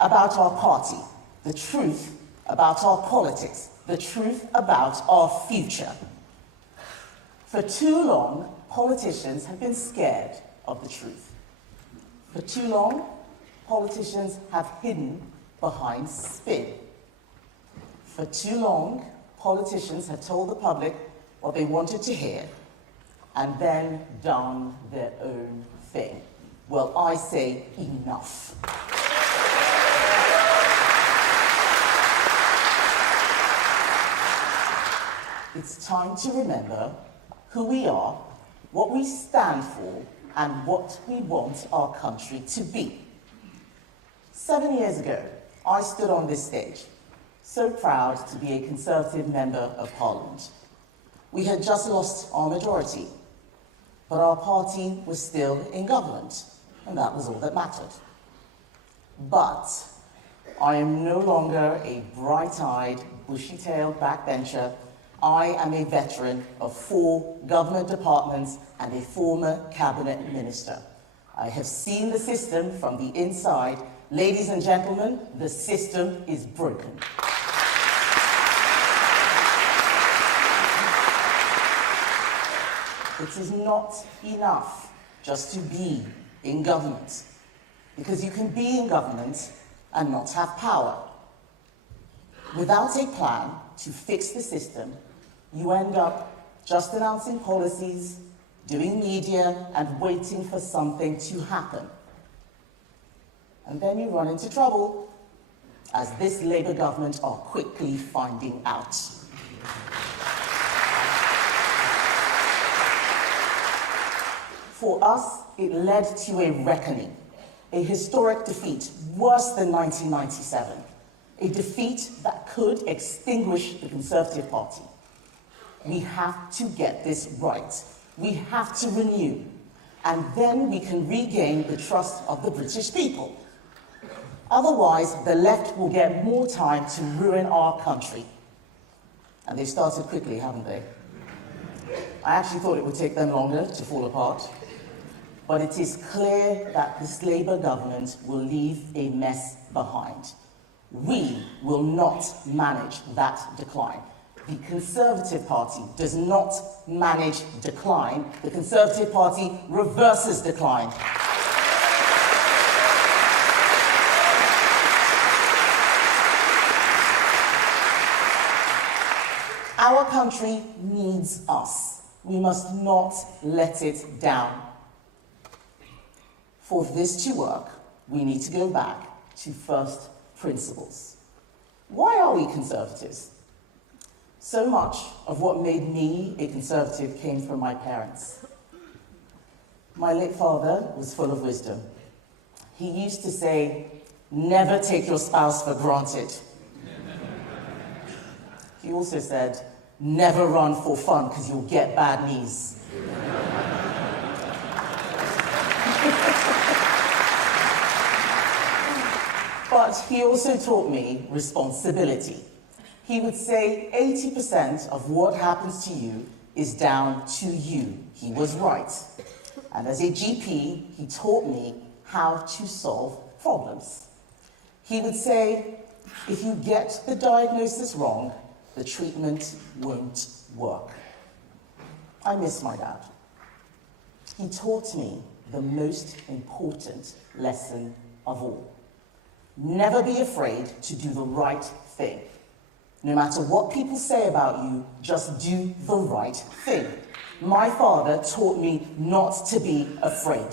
about our party, the truth about our politics, the truth about our future. For too long, politicians have been scared of the truth. For too long, politicians have hidden behind spin. For too long, politicians have told the public what they wanted to hear and then done their own thing. Well, I say enough. It's time to remember who we are, what we stand for, and what we want our country to be. 7 years ago, I stood on this stage, so proud to be a Conservative Member of Parliament. We had just lost our majority, but our party was still in government, and that was all that mattered. But I am no longer a bright-eyed, bushy-tailed backbencher. I am a veteran of 4 government departments and a former cabinet minister. I have seen the system from the inside. Ladies and gentlemen, the system is broken. It is not enough just to be in government, because you can be in government and not have power. Without a plan to fix the system, you end up just announcing policies, doing media, and waiting for something to happen. And then you run into trouble, as this Labour government are quickly finding out. For us, it led to a reckoning, a historic defeat, worse than 1997, a defeat that could extinguish the Conservative Party. We have to get this right. We have to renew, and then we can regain the trust of the British people. Otherwise, the left will get more time to ruin our country. And they've started quickly, haven't they? I actually thought it would take them longer to fall apart. But it is clear that this Labour government will leave a mess behind. We will not manage that decline. The Conservative Party does not manage decline. The Conservative Party reverses decline. Our country needs us. We must not let it down. For this to work, we need to go back to first principles. Why are we Conservatives? So much of what made me a Conservative came from my parents. My late father was full of wisdom. He used to say, never take your spouse for granted. He also said, never run for fun because you'll get bad knees. But he also taught me responsibility. He would say 80% of what happens to you is down to you. He was right. And as a GP, he taught me how to solve problems. He would say, if you get the diagnosis wrong, the treatment won't work. I miss my dad. He taught me the most important lesson of all. Never be afraid to do the right thing. No matter what people say about you, just do the right thing. My father taught me not to be afraid.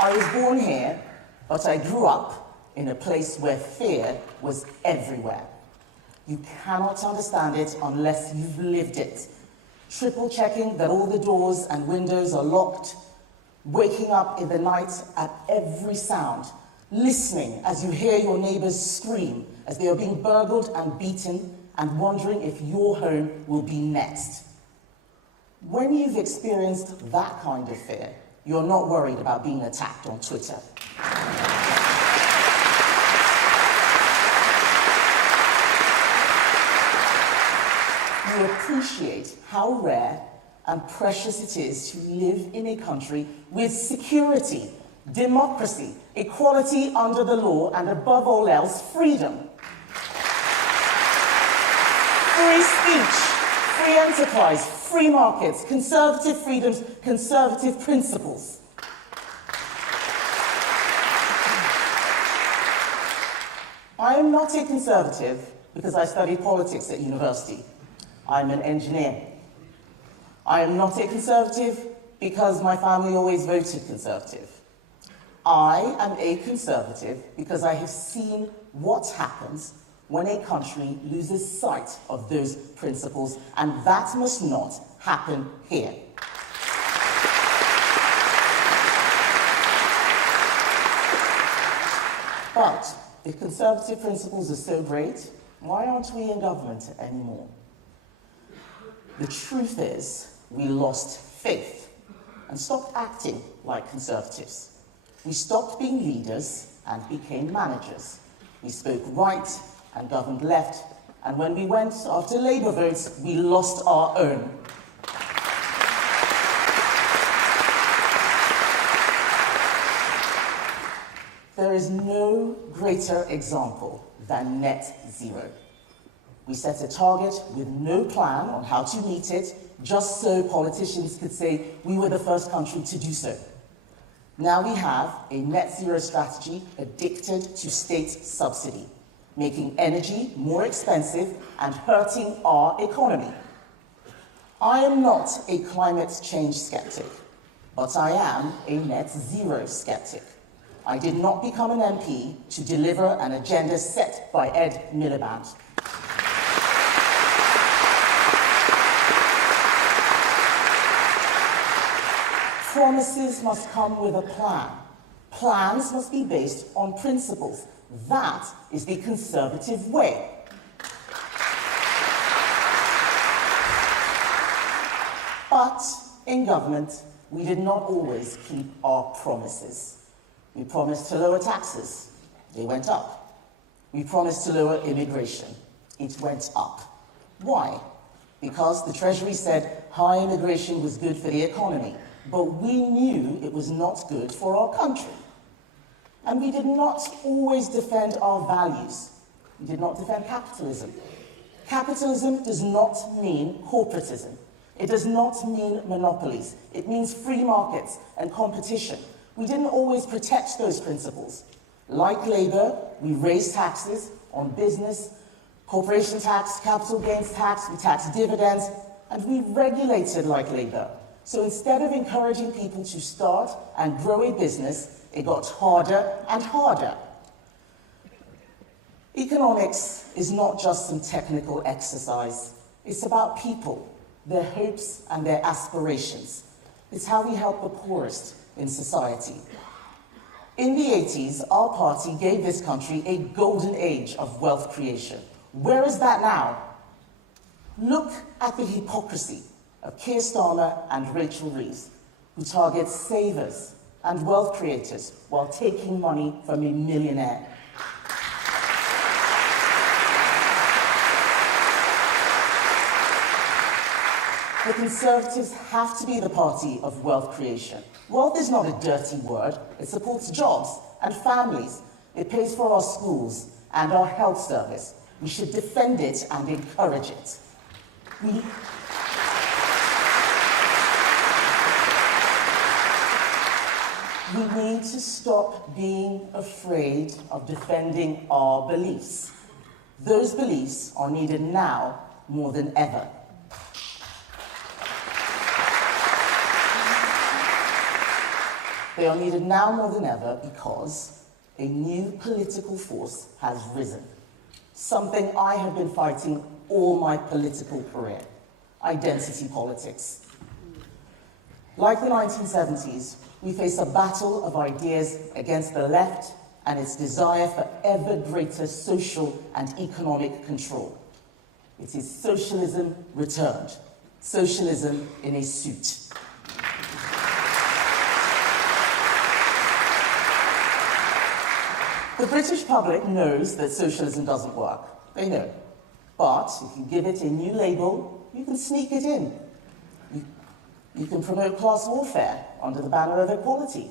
I was born here, but I grew up in a place where fear was everywhere. You cannot understand it unless you've lived it. Triple checking that all the doors and windows are locked, waking up in the night at every sound, listening as you hear your neighbors scream as they are being burgled and beaten, and wondering if your home will be next. When you've experienced that kind of fear, you're not worried about being attacked on Twitter. You appreciate how rare and precious it is to live in a country with security, democracy, equality under the law, and above all else, freedom. Free speech, free enterprise, free markets, conservative freedoms, conservative principles. I am not a conservative because I studied politics at university. I'm an engineer. I am not a conservative because my family always voted conservative. I am a conservative because I have seen what happens when a country loses sight of those principles, and that must not happen here. But if conservative principles are so great, why aren't we in government anymore? The truth is, we lost faith and stopped acting like conservatives. We stopped being leaders and became managers. We spoke right and governed left, and when we went after Labour votes, we lost our own. There is no greater example than net zero. We set a target with no plan on how to meet it, just so politicians could say we were the first country to do so. Now we have a net zero strategy addicted to state subsidy, making energy more expensive and hurting our economy. I am not a climate change skeptic, but I am a net zero skeptic. I did not become an MP to deliver an agenda set by Ed Miliband. Promises must come with a plan. Plans must be based on principles. That is the conservative way. But in government, we did not always keep our promises. We promised to lower taxes. They went up. We promised to lower immigration. It went up. Why? Because the Treasury said high immigration was good for the economy. But we knew it was not good for our country. And we did not always defend our values. We did not defend capitalism. Capitalism does not mean corporatism. It does not mean monopolies. It means free markets and competition. We didn't always protect those principles. Like Labour, we raised taxes on business, corporation tax, capital gains tax, we taxed dividends, and we regulated like Labour. So instead of encouraging people to start and grow a business, it got harder and harder. Economics is not just some technical exercise. It's about people, their hopes and their aspirations. It's how we help the poorest in society. In the 80s, our party gave this country a golden age of wealth creation. Where is that now? Look at the hypocrisy of Keir Starmer and Rachel Reeves, who target savers and wealth creators while taking money from a millionaire. The Conservatives have to be the party of wealth creation. Wealth is not a dirty word. It supports jobs and families. It pays for our schools and our health service. We should defend it and encourage it. We need to stop being afraid of defending our beliefs. Those beliefs are needed now more than ever. They are needed now more than ever because a new political force has risen. Something I have been fighting all my political career: identity politics. Like the 1970s, we face a battle of ideas against the left and its desire for ever greater social and economic control. It is socialism returned, socialism in a suit. The British public knows that socialism doesn't work. They know. But if you give it a new label, you can sneak it in. You can promote class warfare under the banner of equality.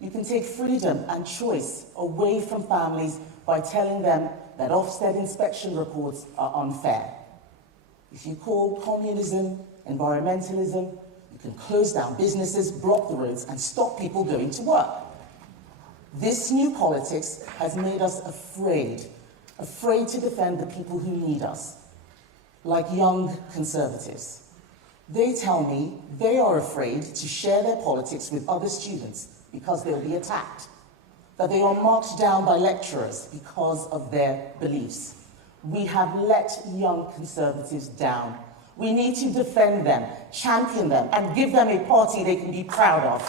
You can take freedom and choice away from families by telling them that Ofsted inspection reports are unfair. If you call communism environmentalism, you can close down businesses, block the roads, and stop people going to work. This new politics has made us afraid to defend the people who need us, like young Conservatives. They tell me they are afraid to share their politics with other students because they'll be attacked, that they are marked down by lecturers because of their beliefs. We have let young Conservatives down. We need to defend them, champion them, and give them a party they can be proud of.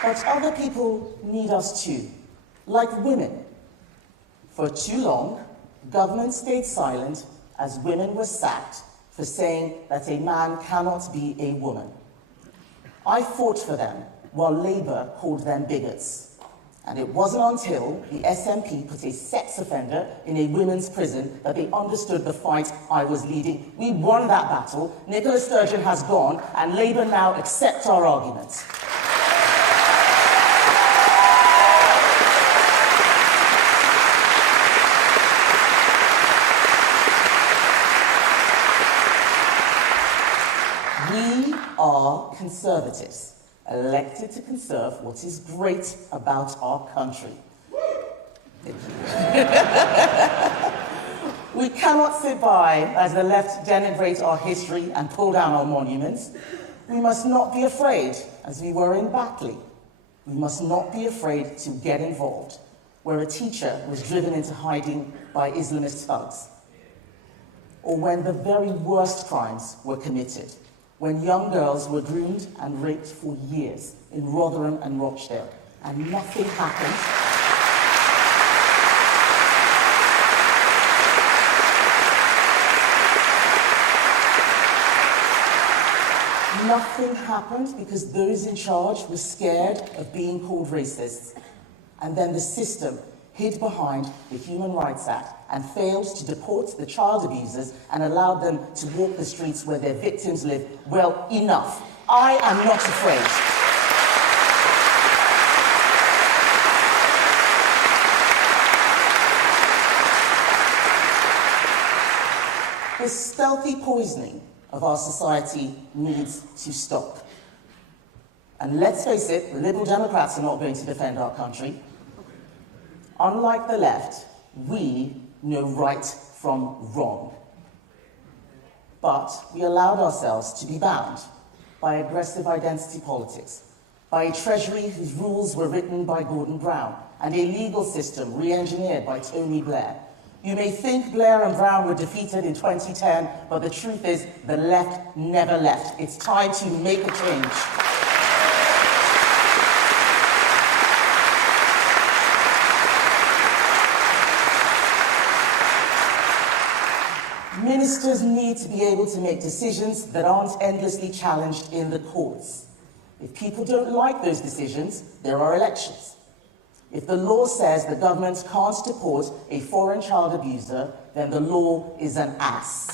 But other people need us too, like women. For too long, government stayed silent as women were sacked for saying that a man cannot be a woman. I fought for them while Labour called them bigots. And it wasn't until the SNP put a sex offender in a women's prison that they understood the fight I was leading. We won that battle. Nicola Sturgeon has gone, and Labour now accept our arguments. We are Conservatives, elected to conserve what is great about our country. We cannot sit by as the left denigrate our history and pull down our monuments. We must not be afraid, as we were in Batley. We must not be afraid to get involved, where a teacher was driven into hiding by Islamist thugs, or when the very worst crimes were committed, when young girls were groomed and raped for years in Rotherham and Rochdale, and nothing happened. Nothing happened because those in charge were scared of being called racists. And then the system hid behind the Human Rights Act and failed to deport the child abusers and allowed them to walk the streets where their victims live. Well, enough. I am not afraid. This stealthy poisoning of our society needs to stop. And let's face it, the Liberal Democrats are not going to defend our country. Unlike the left, we know right from wrong. But we allowed ourselves to be bound by aggressive identity politics, by a treasury whose rules were written by Gordon Brown, and a legal system re-engineered by Tony Blair. You may think Blair and Brown were defeated in 2010, but the truth is the left never left. It's time to make a change. Ministers need to be able to make decisions that aren't endlessly challenged in the courts. If people don't like those decisions, there are elections. If the law says the government can't deport a foreign child abuser, then the law is an ass.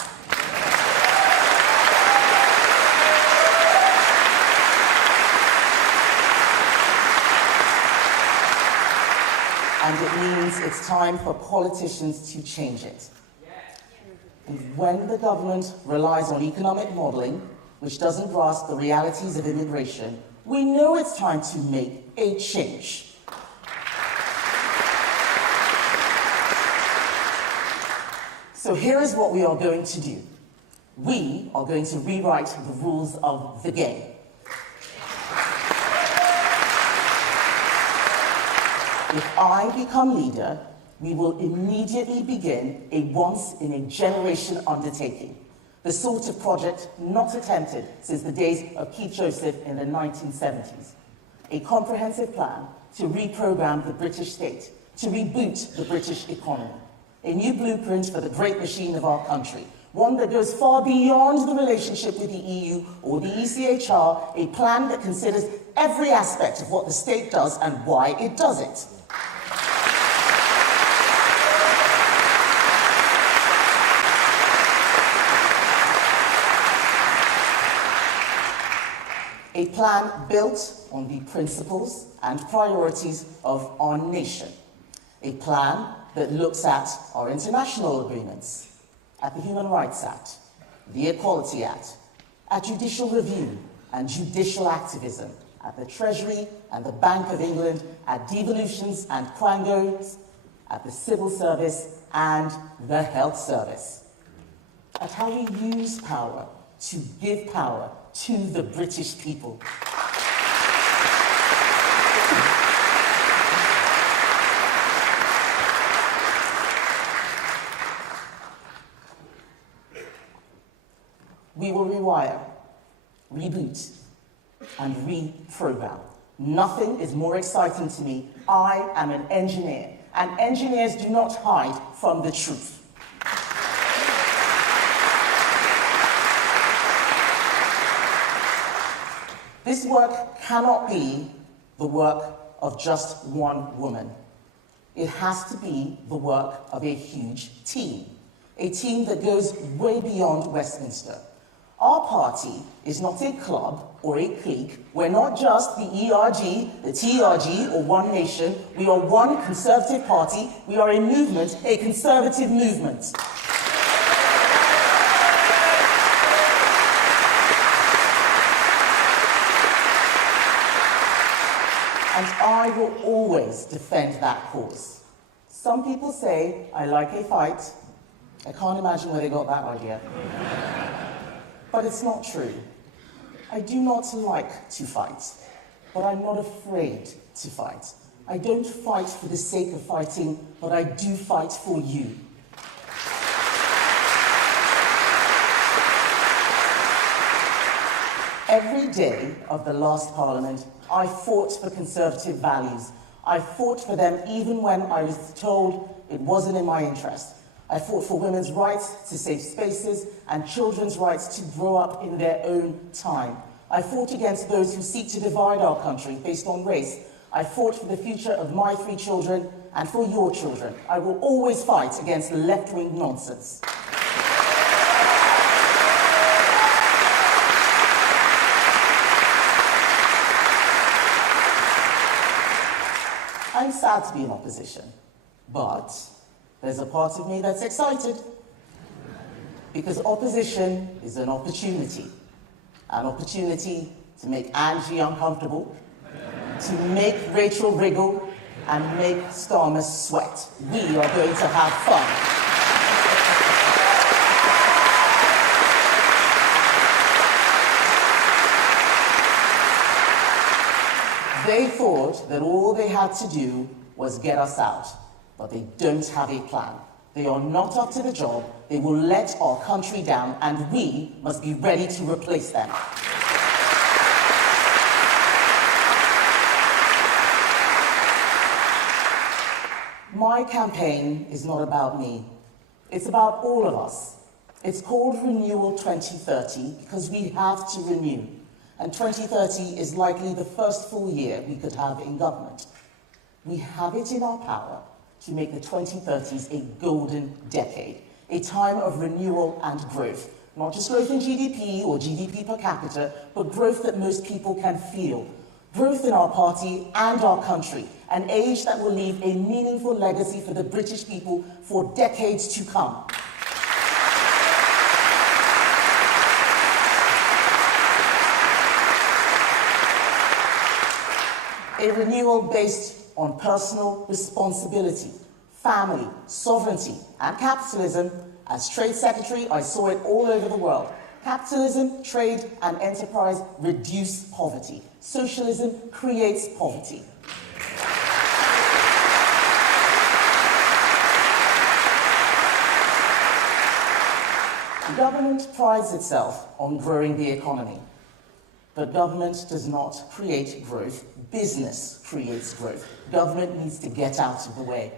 And it means it's time for politicians to change it. And when the government relies on economic modeling, which doesn't grasp the realities of immigration, we know it's time to make a change. So here is what we are going to do. We are going to rewrite the rules of the game. If I become leader, we will immediately begin a once-in-a-generation undertaking, the sort of project not attempted since the days of Keith Joseph in the 1970s. A comprehensive plan to reprogram the British state, to reboot the British economy. A new blueprint for the great machine of our country, one that goes far beyond the relationship with the EU or the ECHR, a plan that considers every aspect of what the state does and why it does it. A plan built on the principles and priorities of our nation. A plan that looks at our international agreements, at the Human Rights Act, the Equality Act, at judicial review and judicial activism, at the Treasury and the Bank of England, at devolutions and quangos, at the civil service and the health service. At how we use power to give power to the British people. We will rewire, reboot, and reprogram. Nothing is more exciting to me. I am an engineer, and engineers do not hide from the truth. This work cannot be the work of just one woman. It has to be the work of a huge team, a team that goes way beyond Westminster. Our party is not a club or a clique. We're not just the ERG, the TRG, or One Nation. We are one Conservative party. We are a movement, a conservative movement. And I will always defend that cause. Some people say I like a fight. I can't imagine where they got that idea. But it's not true. I do not like to fight, but I'm not afraid to fight. I don't fight for the sake of fighting, but I do fight for you. Every day of the last Parliament, I fought for Conservative values. I fought for them even when I was told it wasn't in my interest. I fought for women's rights to safe spaces and children's rights to grow up in their own time. I fought against those who seek to divide our country based on race. I fought for the future of my 3 children and for your children. I will always fight against left-wing nonsense. I'm sad to be in opposition, but there's a part of me that's excited. Because opposition is an opportunity to make Angie uncomfortable, to make Rachel wriggle, and make Starmer sweat. We are going to have fun. They thought that all they had to do was get us out, but they don't have a plan. They are not up to the job, they will let our country down, and we must be ready to replace them. My campaign is not about me. It's about all of us. It's called Renewal 2030 because we have to renew. And 2030 is likely the first full year we could have in government. We have it in our power to make the 2030s a golden decade, a time of renewal and growth. Not just growth in GDP or GDP per capita, but growth that most people can feel. Growth in our party and our country, an age that will leave a meaningful legacy for the British people for decades to come. A renewal based on personal responsibility, family, sovereignty, and capitalism. As Trade Secretary, I saw it all over the world. Capitalism, trade, and enterprise reduce poverty. Socialism creates poverty. Government prides itself on growing the economy. But government does not create growth. Business creates growth. Government needs to get out of the way.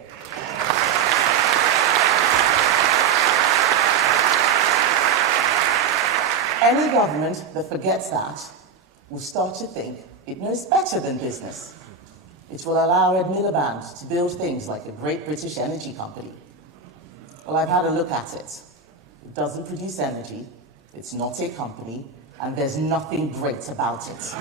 Any government that forgets that will start to think it knows better than business. It will allow Ed Miliband to build things like a great British energy company. Well, I've had a look at it. It doesn't produce energy, it's not a company, and there's nothing great about it.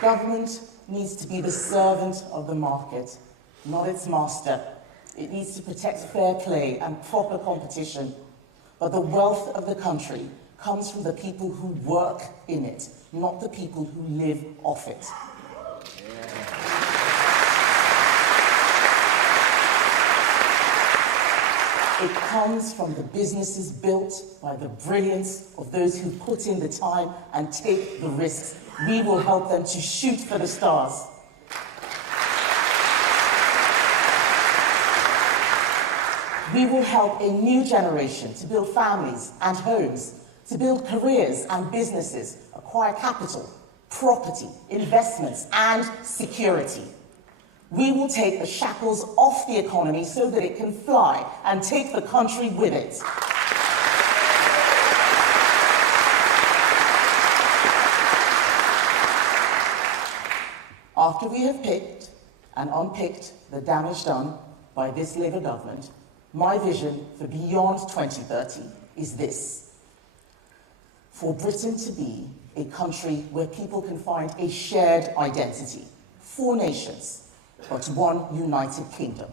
Government needs to be the servant of the market, not its master. It needs to protect fair play and proper competition. But the wealth of the country comes from the people who work in it, not the people who live off it. It comes from the businesses built by the brilliance of those who put in the time and take the risks. We will help them to shoot for the stars. We will help a new generation to build families and homes, to build careers and businesses, acquire capital, property, investments, and security. We will take the shackles off the economy so that it can fly and take the country with it. After we have picked and unpicked the damage done by this Labour government, my vision for beyond 2030 is this: for Britain to be a country where people can find a shared identity. 4 nations, but one united kingdom.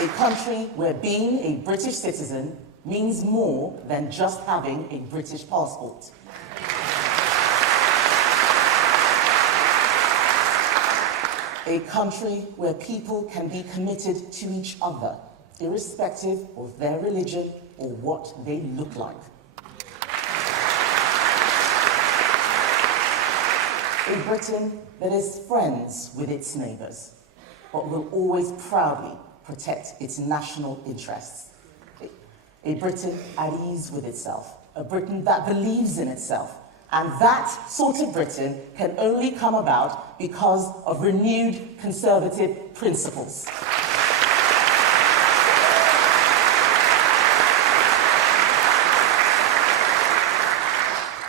A country where being a British citizen means more than just having a British passport. A country where people can be committed to each other, irrespective of their religion or what they look like. A Britain that is friends with its neighbours, but will always proudly protect its national interests. A Britain at ease with itself, a Britain that believes in itself. And that sort of Britain can only come about because of renewed conservative principles.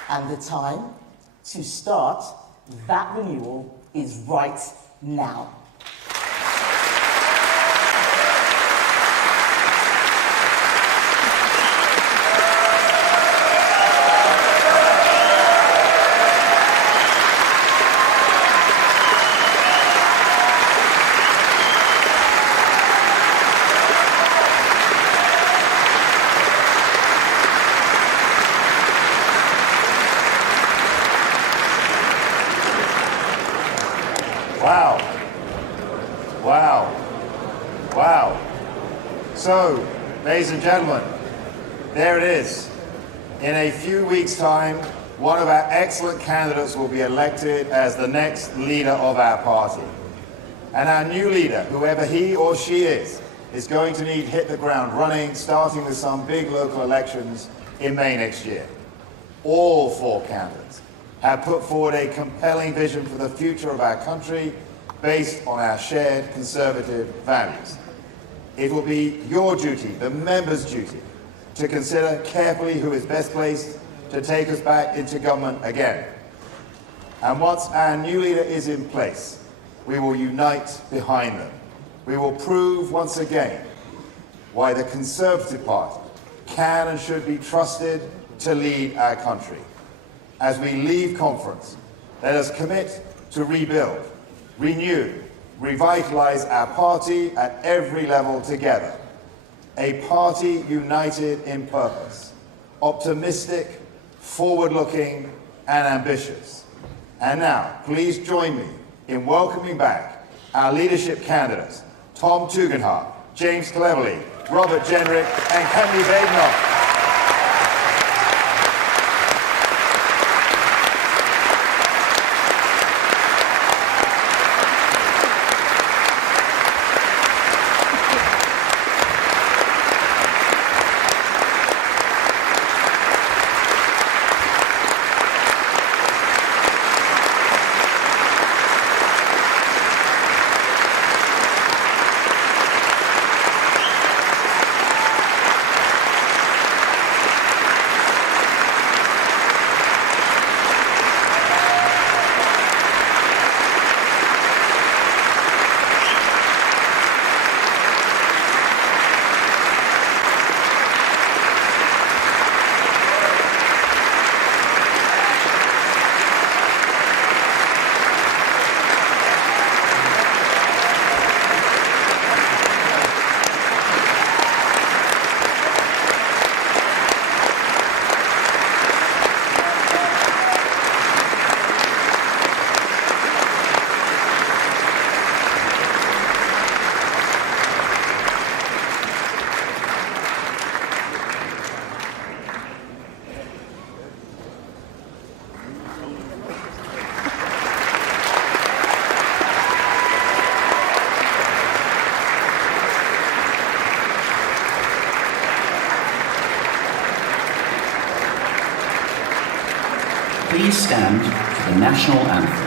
And the time to start that renewal is right now. Wow. So, ladies and gentlemen, there it is. In a few weeks' time, one of our excellent candidates will be elected as the next leader of our party. And our new leader, whoever he or she is going to need to hit the ground running, starting with some big local elections in May next year. All four candidates have put forward a compelling vision for the future of our country based on our shared conservative values. It will be your duty, the members' duty, to consider carefully who is best placed to take us back into government again. And once our new leader is in place, we will unite behind them. We will prove once again why the Conservative Party can and should be trusted to lead our country. As we leave conference, let us commit to rebuild, renew, revitalise our party at every level together. A party united in purpose, optimistic, forward-looking and ambitious. And now, please join me in welcoming back our leadership candidates, Tom Tugendhat, James Cleverly, Robert Jenrick and Kemi Badenoch. Please stand for the national anthem.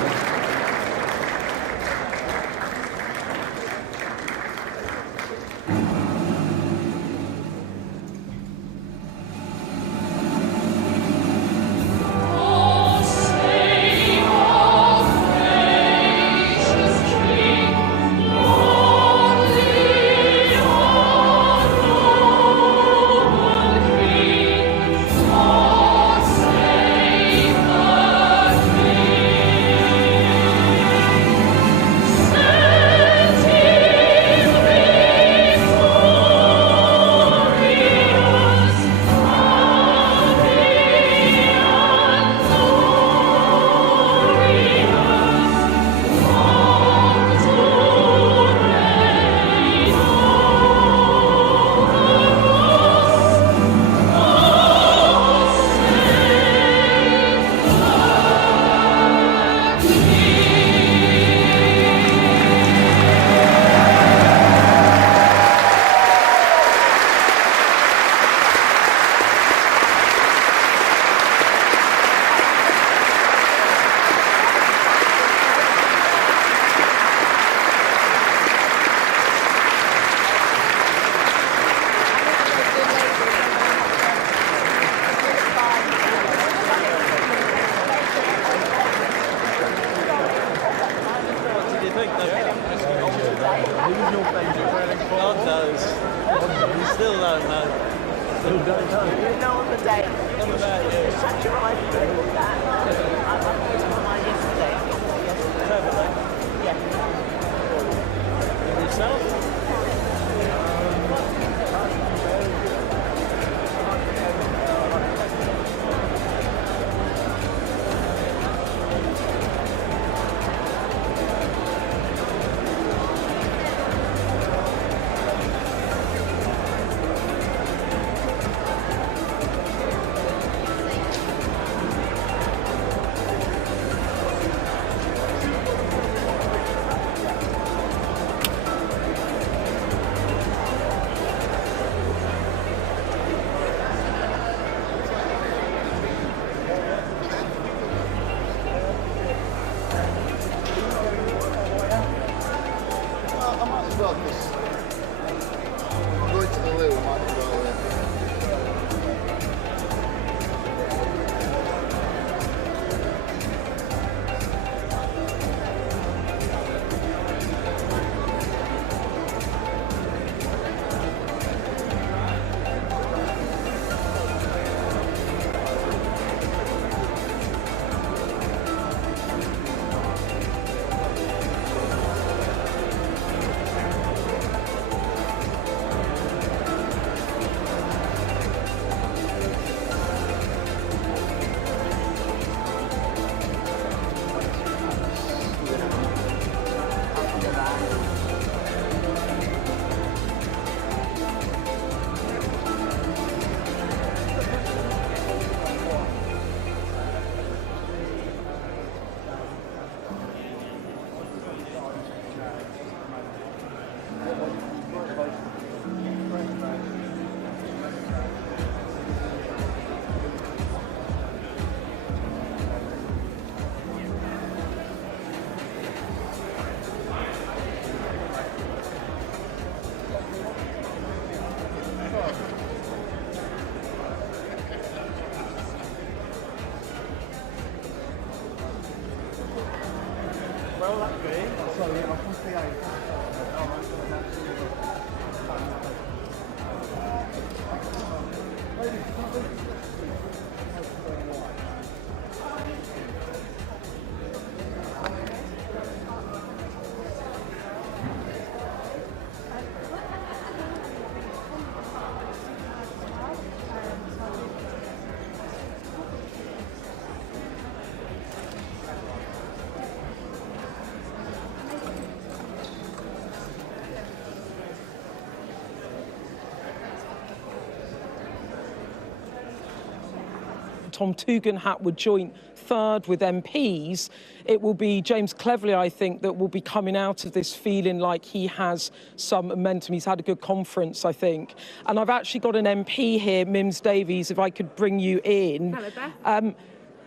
going to the loo, might as well. Well, that's great. Sorry, I'll put the Tom Tugendhat joint third with MPs, it will be James Cleverly, I think, that will be coming out of this feeling like he has some momentum. He's had a good conference, I think. And I've actually got an MP here, Mims Davies, if I could bring you in. Hello, Beth.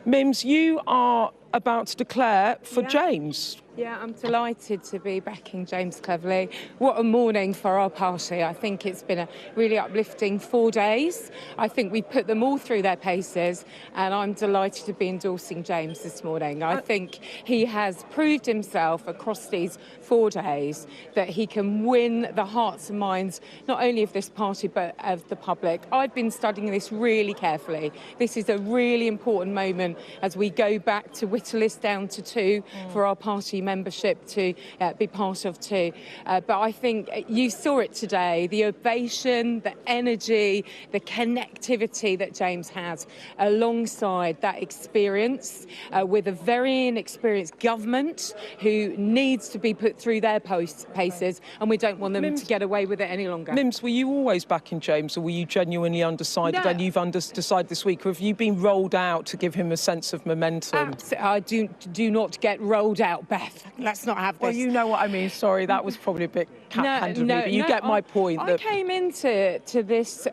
Mims, you are about to declare for James. Yeah, I'm delighted to be backing James Cleverly. What a morning for our party. I think it's been a really uplifting 4 days. I think we put them all through their paces, and I'm delighted to be endorsing James this morning. I think he has proved himself across these 4 days that he can win the hearts and minds, not only of this party, but of the public. I've been studying this really carefully. This is a really important moment as we go back to whittle this down to 2 for our party membership to be part of too. But I think you saw it today, the ovation, the energy, the connectivity that James has alongside that experience with a very inexperienced government who needs to be put through their paces, and we don't want them to get away with it any longer. Mims, were you always backing James, or were you genuinely undecided and you've decided this week, or have you been rolled out to give him a sense of momentum? I do not get rolled out, Beth. Let's not have this. Well, you know what I mean. Sorry, that was probably a bit cat-handed of me, but you get my point. I came into this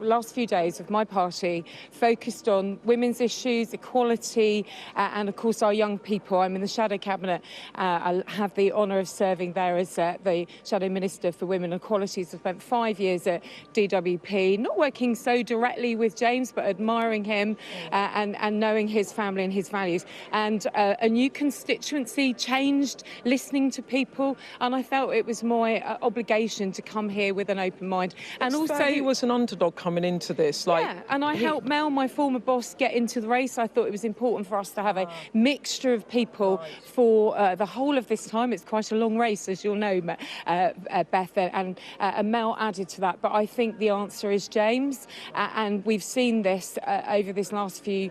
last few days of my party focused on women's issues, equality, and of course our young people. I'm in the Shadow Cabinet. I have the honour of serving there as the Shadow Minister for Women and Equalities. I spent 5 years at DWP, not working so directly with James, but admiring him and knowing his family and his values. And a new constituency changed, listening to people, and I felt it was my obligation to come here with an open mind. And also, he was an underdog coming into this. And I helped Mel, my former boss, get into the race. I thought it was important for us to have a mixture of people for the whole of this time. It's quite a long race, as you'll know, Beth, and Mel added to that. But I think the answer is James, and we've seen this over this last few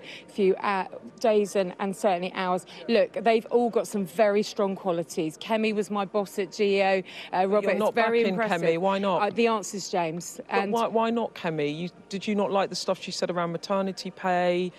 days and certainly hours. Look, they've all got some very strong qualities. Kemi was my boss at GEO. Robert, You're not it's very backing impressive. Kemi. Why not? The answer is James. But why not Kemi? Did you not like the stuff she said around maternity pay?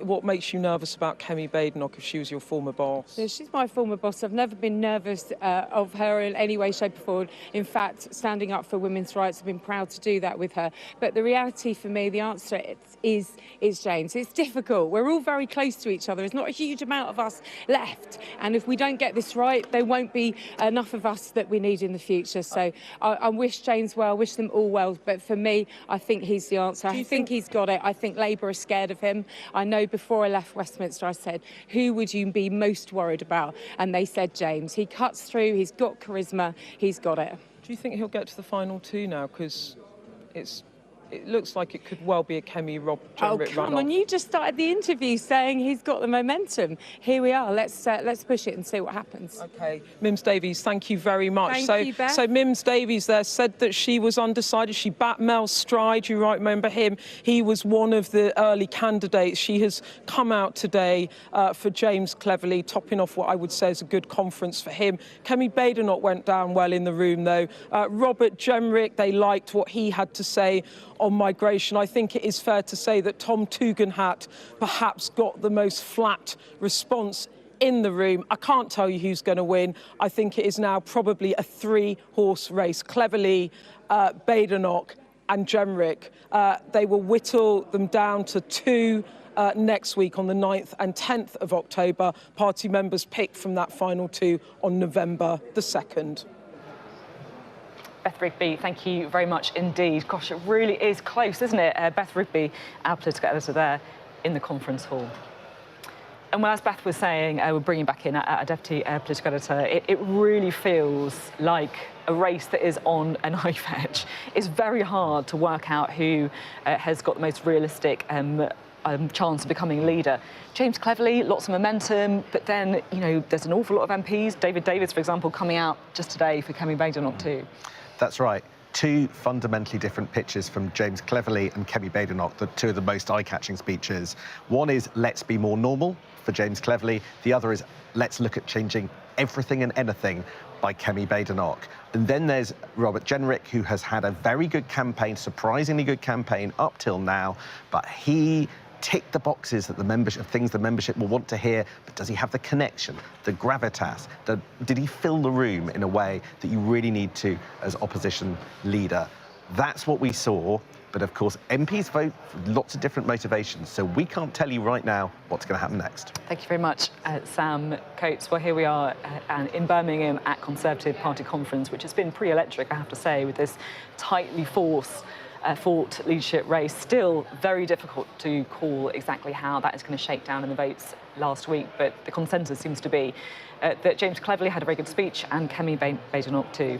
What makes you nervous about Kemi Badenoch if she was your former boss? So she's my former boss. I've never been nervous of her in any way, shape or form. In fact, standing up for women's rights, I've been proud to do that with her. But the reality for me, the answer is James. It's difficult. We're all very close to each other. There's not a huge amount of us left. And if we don't get this right, there won't be enough of us that we need in the future. So I wish James well, wish them all well. But for me, I think he's the answer. I think he's got it. I think Labour are scared of him. I know before I left Westminster, I said, who would you be most worried about? And they said James. He cuts through, he's got charisma, he's got it. Do you think he'll get to the final two now? Because it looks like it could well be a Kemi-Rob Jenrick runoff. Oh, come on, you just started the interview saying he's got the momentum. Here we are, let's push it and see what happens. OK, Mims Davies, thank you very much. Thank you, Beth. So Mims Davies there said that she was undecided. She backed Mel Stride, you might remember him. He was one of the early candidates. She has come out today for James Cleverly, topping off what I would say is a good conference for him. Kemi Badenoch went down well in the room, though. Robert Jenrick, they liked what he had to say on migration. I think it is fair to say that Tom Tugendhat perhaps got the most flat response in the room. I can't tell you who's going to win. I think it is now probably a three-horse race. Cleverly, Badenoch and Jenrick. They will whittle them down to two next week on the 9th and 10th of October. Party members pick from that final two on November the 2nd. Beth Rigby, thank you very much indeed. Gosh, it really is close, isn't it? Beth Rigby, our political editor there in the conference hall. And well, as Beth was saying, we're bringing back in our deputy political editor. It really feels like a race that is on a knife edge. It's very hard to work out who has got the most realistic chance of becoming leader. James Cleverly, lots of momentum, but then, you know, there's an awful lot of MPs. David Davis, for example, coming out just today for Kemi Badenoch too. That's right. Two fundamentally different pitches from James Cleverly and Kemi Badenoch, the two of the most eye-catching speeches. One is let's be more normal for James Cleverly. The other is let's look at changing everything and anything by Kemi Badenoch. And then there's Robert Jenrick, who has had a very good campaign, surprisingly good campaign up till now, but he tick the boxes that the membership, things the membership will want to hear, but does he have the connection, the gravitas? Did he fill the room in a way that you really need to as opposition leader? That's what we saw, but of course MPs vote for lots of different motivations, so we can't tell you right now what's going to happen next. Thank you very much, Sam Coates. Well, here we are in Birmingham at Conservative Party Conference, which has been pretty electric, I have to say, with this tightly fought leadership race. Still very difficult to call exactly how that is going to shake down in the votes last week, but the consensus seems to be that James Cleverly had a very good speech and Kemi Badenoch too.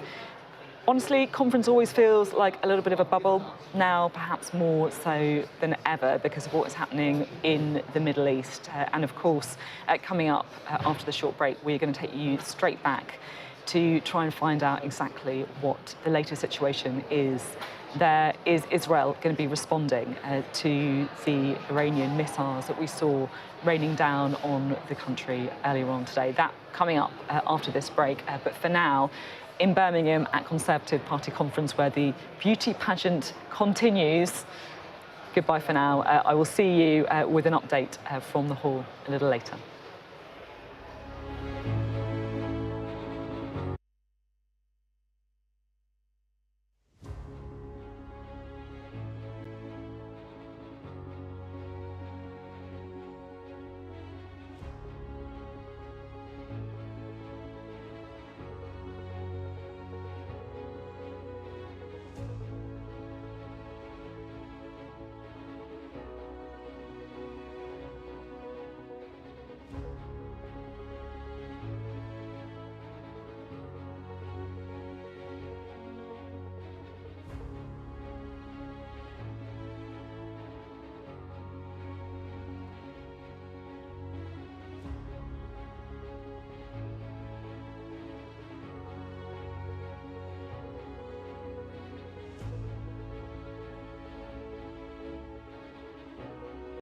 Honestly, conference always feels like a little bit of a bubble now, perhaps more so than ever because of what is happening in the Middle East. And of course, coming up after the short break, we're going to take you straight back to try and find out exactly what the latest situation is. There is Israel going to be responding to the Iranian missiles that we saw raining down on the country earlier on today. That coming up after this break. But for now, in Birmingham at Conservative Party Conference, where the beauty pageant continues, goodbye for now. I will see you with an update from the hall a little later.